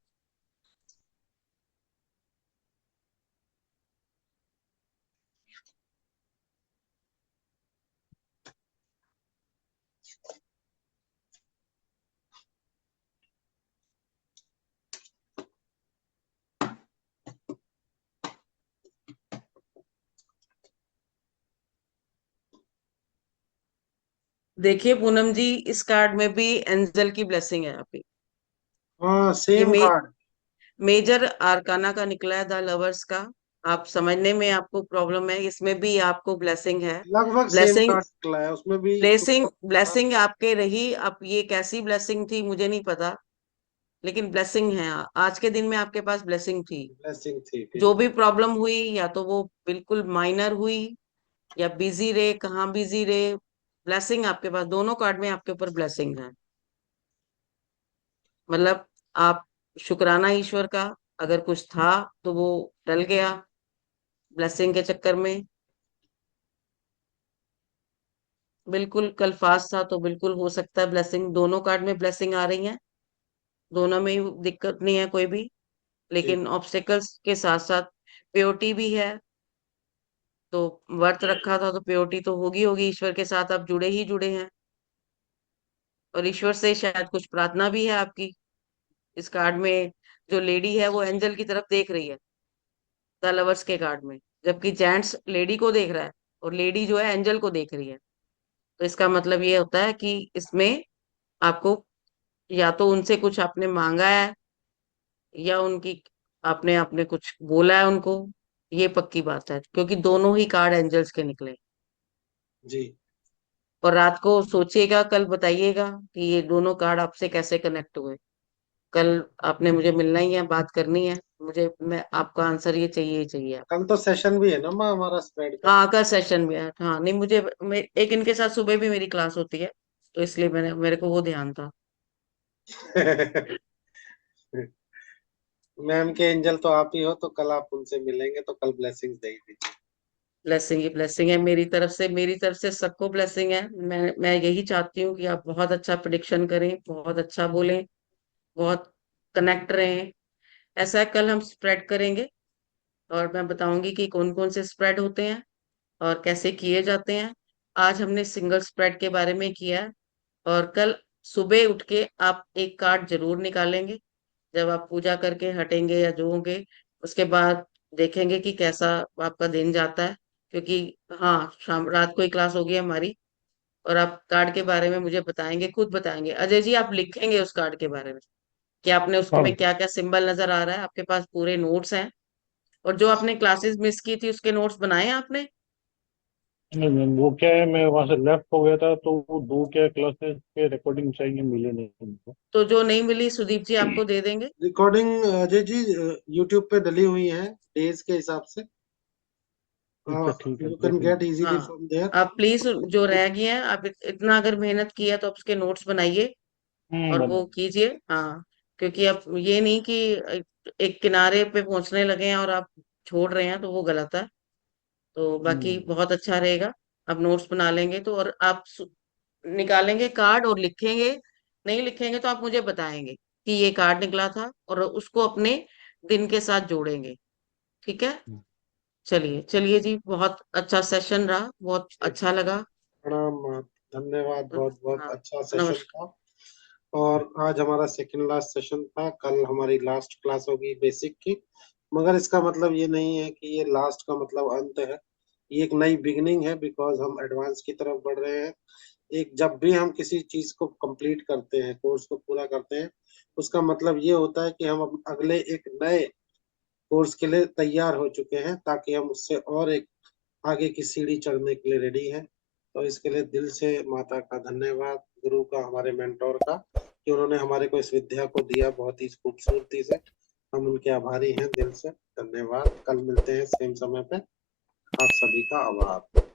देखिए पूनम जी, इस कार्ड में भी एंजल की ब्लेसिंग है आपकी। हाँ ये सेम कार्ड। मेजर आर्काना का निकला है, द लवर्स का। आप समझने में आपको प्रॉब्लम है, इसमें भी आपको ब्लेसिंग है। लगभग सेम ब्लेसिंग, कार्ड निकला है, उसमें भी ब्लेसिंग, हाँ, ब्लेसिंग आपके रही। अब ये कैसी ब्लेसिंग थी मुझे नहीं पता, लेकिन ब्लेसिंग है। आज के दिन में आपके पास ब्लेसिंग थी। ब्लेसिंग थी जो बिल्कुल। भी प्रॉब्लम हुई, या तो वो बिल्कुल माइनर हुई, या बिजी रहे, कहाँ बिजी रहे, ब्लेसिंग आपके पास, दोनों कार्ड में आपके ऊपर ब्लेसिंग है। मतलब आप शुक्राना ईश्वर का, अगर कुछ था तो वो टल गया ब्लेसिंग के चक्कर में। बिल्कुल कल फास्ट था तो बिल्कुल हो सकता है ब्लेसिंग, दोनों कार्ड में ब्लेसिंग आ रही है, दोनों में ही दिक्कत नहीं है कोई भी। जी। लेकिन ऑब्स्टेकल्स के साथ साथ प्योरिटी भी है। तो व्रत रखा था तो प्योरिटी तो होगी होगी, ईश्वर के साथ आप जुड़े ही जुड़े हैं, और ईश्वर से शायद कुछ प्रार्थना भी है आपकी। इस कार्ड में जो लेडी है वो एंजल की तरफ देख रही है, द लवर्स के कार्ड में, जबकि जेंट्स लेडी को देख रहा है, और लेडी जो है एंजल को देख रही है। तो इसका मतलब ये होता है कि इसमें आपको, या तो उनसे कुछ आपने मांगा है, या उनकी आपने आपने कुछ बोला है उनको। ये पक्की बात है क्योंकि दोनों ही कार्ड एंजल्स के निकले। जी। और रात को सोचिएगा, कल बताइएगा कि ये दोनों कार्ड आपसे कैसे कनेक्ट हुए। कल आपने मुझे मिलना ही है, बात करनी है। मैं आपका आंसर ये चाहिए ही चाहिए। कल तो सेशन भी है ना माँ हमारा स्प्रेड का। हाँ, कल सेशन भी है। हाँ, नहीं मुझे एक इनके साथ सुबह भी मेरी क्लास होती है, तो इसलिए मेरे को वो ध्यान था। मैम के एंजल तो आप ही हो, तो कल आप उनसे मिलेंगे तो कल ब्लेसिंग्स दे ही दीजिए। ब्लेसिंग ही ब्लेसिंग है मेरी तरफ से सबको ब्लेसिंग है। मैं यही चाहती हूँ कि आप बहुत अच्छा प्रिडिक्शन करें, बहुत अच्छा बोलें, बहुत कनेक्ट रहें। ऐसा है, कल हम स्प्रेड करेंगे और मैं बताऊंगी कि कौन कौन से स्प्रेड होते हैं और कैसे किए जाते हैं। आज हमने सिंगल स्प्रेड के बारे में किया है, और कल सुबह उठ के आप एक कार्ड जरूर निकालेंगे। जब आप पूजा करके हटेंगे या जो होंगे, उसके बाद देखेंगे कि कैसा आपका दिन जाता है। क्योंकि हाँ, शाम रात को ही क्लास होगी हमारी, और आप कार्ड के बारे में मुझे बताएंगे, खुद बताएंगे। अजय जी, आप लिखेंगे उस कार्ड के बारे में कि आपने उसके में हाँ क्या क्या सिंबल नजर आ रहा है। आपके पास पूरे नोट्स हैं, और जो आपने क्लासेस मिस की थी उसके नोट्स बनाए हैं आपने। नहीं मैम, वो क्या है, मैं वहां से लेफ्ट हो गया था, तो वो दो क्या क्लासेस के रिकॉर्डिंग चाहिए, मिले नहीं मुझको। तो जो नहीं मिली सुदीप जी आपको दे देंगे। रिकॉर्डिंग अजय जी यूट्यूब पे डली हुई है डेज के हिसाब से। अच्छा ठीक है, यू देख कैन गेट लीजिए। इजीली हाँ, फ्रॉम देयर। आप प्लीज जो रह गई हैं, आप इतना अगर मेहनत की है तो आप उसके नोट्स बनाइए और बना। वो कीजिए। हाँ, क्योंकि अब ये नहीं कि एक किनारे पे पहुंचने लगे हैं और आप छोड़ रहे हैं, तो वो गलत है। तो बाकी हम्म, बहुत अच्छा रहेगा। आप नोट्स बना लेंगे तो, और आप निकालेंगे कार्ड और लिखेंगे। नहीं लिखेंगे तो आप मुझे बताएंगे कि ये कार्ड निकला था, और उसको अपने दिन के साथ जोड़ेंगे। ठीक है। हम्म, चलिए चलिए जी, बहुत अच्छा सेशन रहा, बहुत अच्छा लगा। प्रणाम धन्यवाद, बहुत बहुत हाँ, अच्छा सेशन नमस्कार। था। और आज हमारा सेकंड लास्ट सेशन था, कल हमारी लास्ट क्लास होगी बेसिक की। मगर इसका मतलब ये नहीं है कि ये लास्ट का मतलब अंत है। ये एक नई बिगनिंग है, बिकॉज हम एडवांस की तरफ बढ़ रहे हैं। एक जब भी हम किसी चीज को कंप्लीट करते हैं, कोर्स को पूरा करते हैं, उसका मतलब ये होता है कि हम अब अगले एक नए कोर्स के लिए तैयार हो चुके हैं, ताकि हम उससे और एक आगे की सीढ़ी चढ़ने के लिए रेडी हैं। तो इसके लिए दिल से माता का धन्यवाद, गुरु का, हमारे मेंटोर का, कि उन्होंने हमारे को इस विद्या को दिया बहुत ही खूबसूरती से। हम उनके आभारी हैं दिल से। धन्यवाद। कल मिलते हैं सेम समय पे। आप सभी का आभार।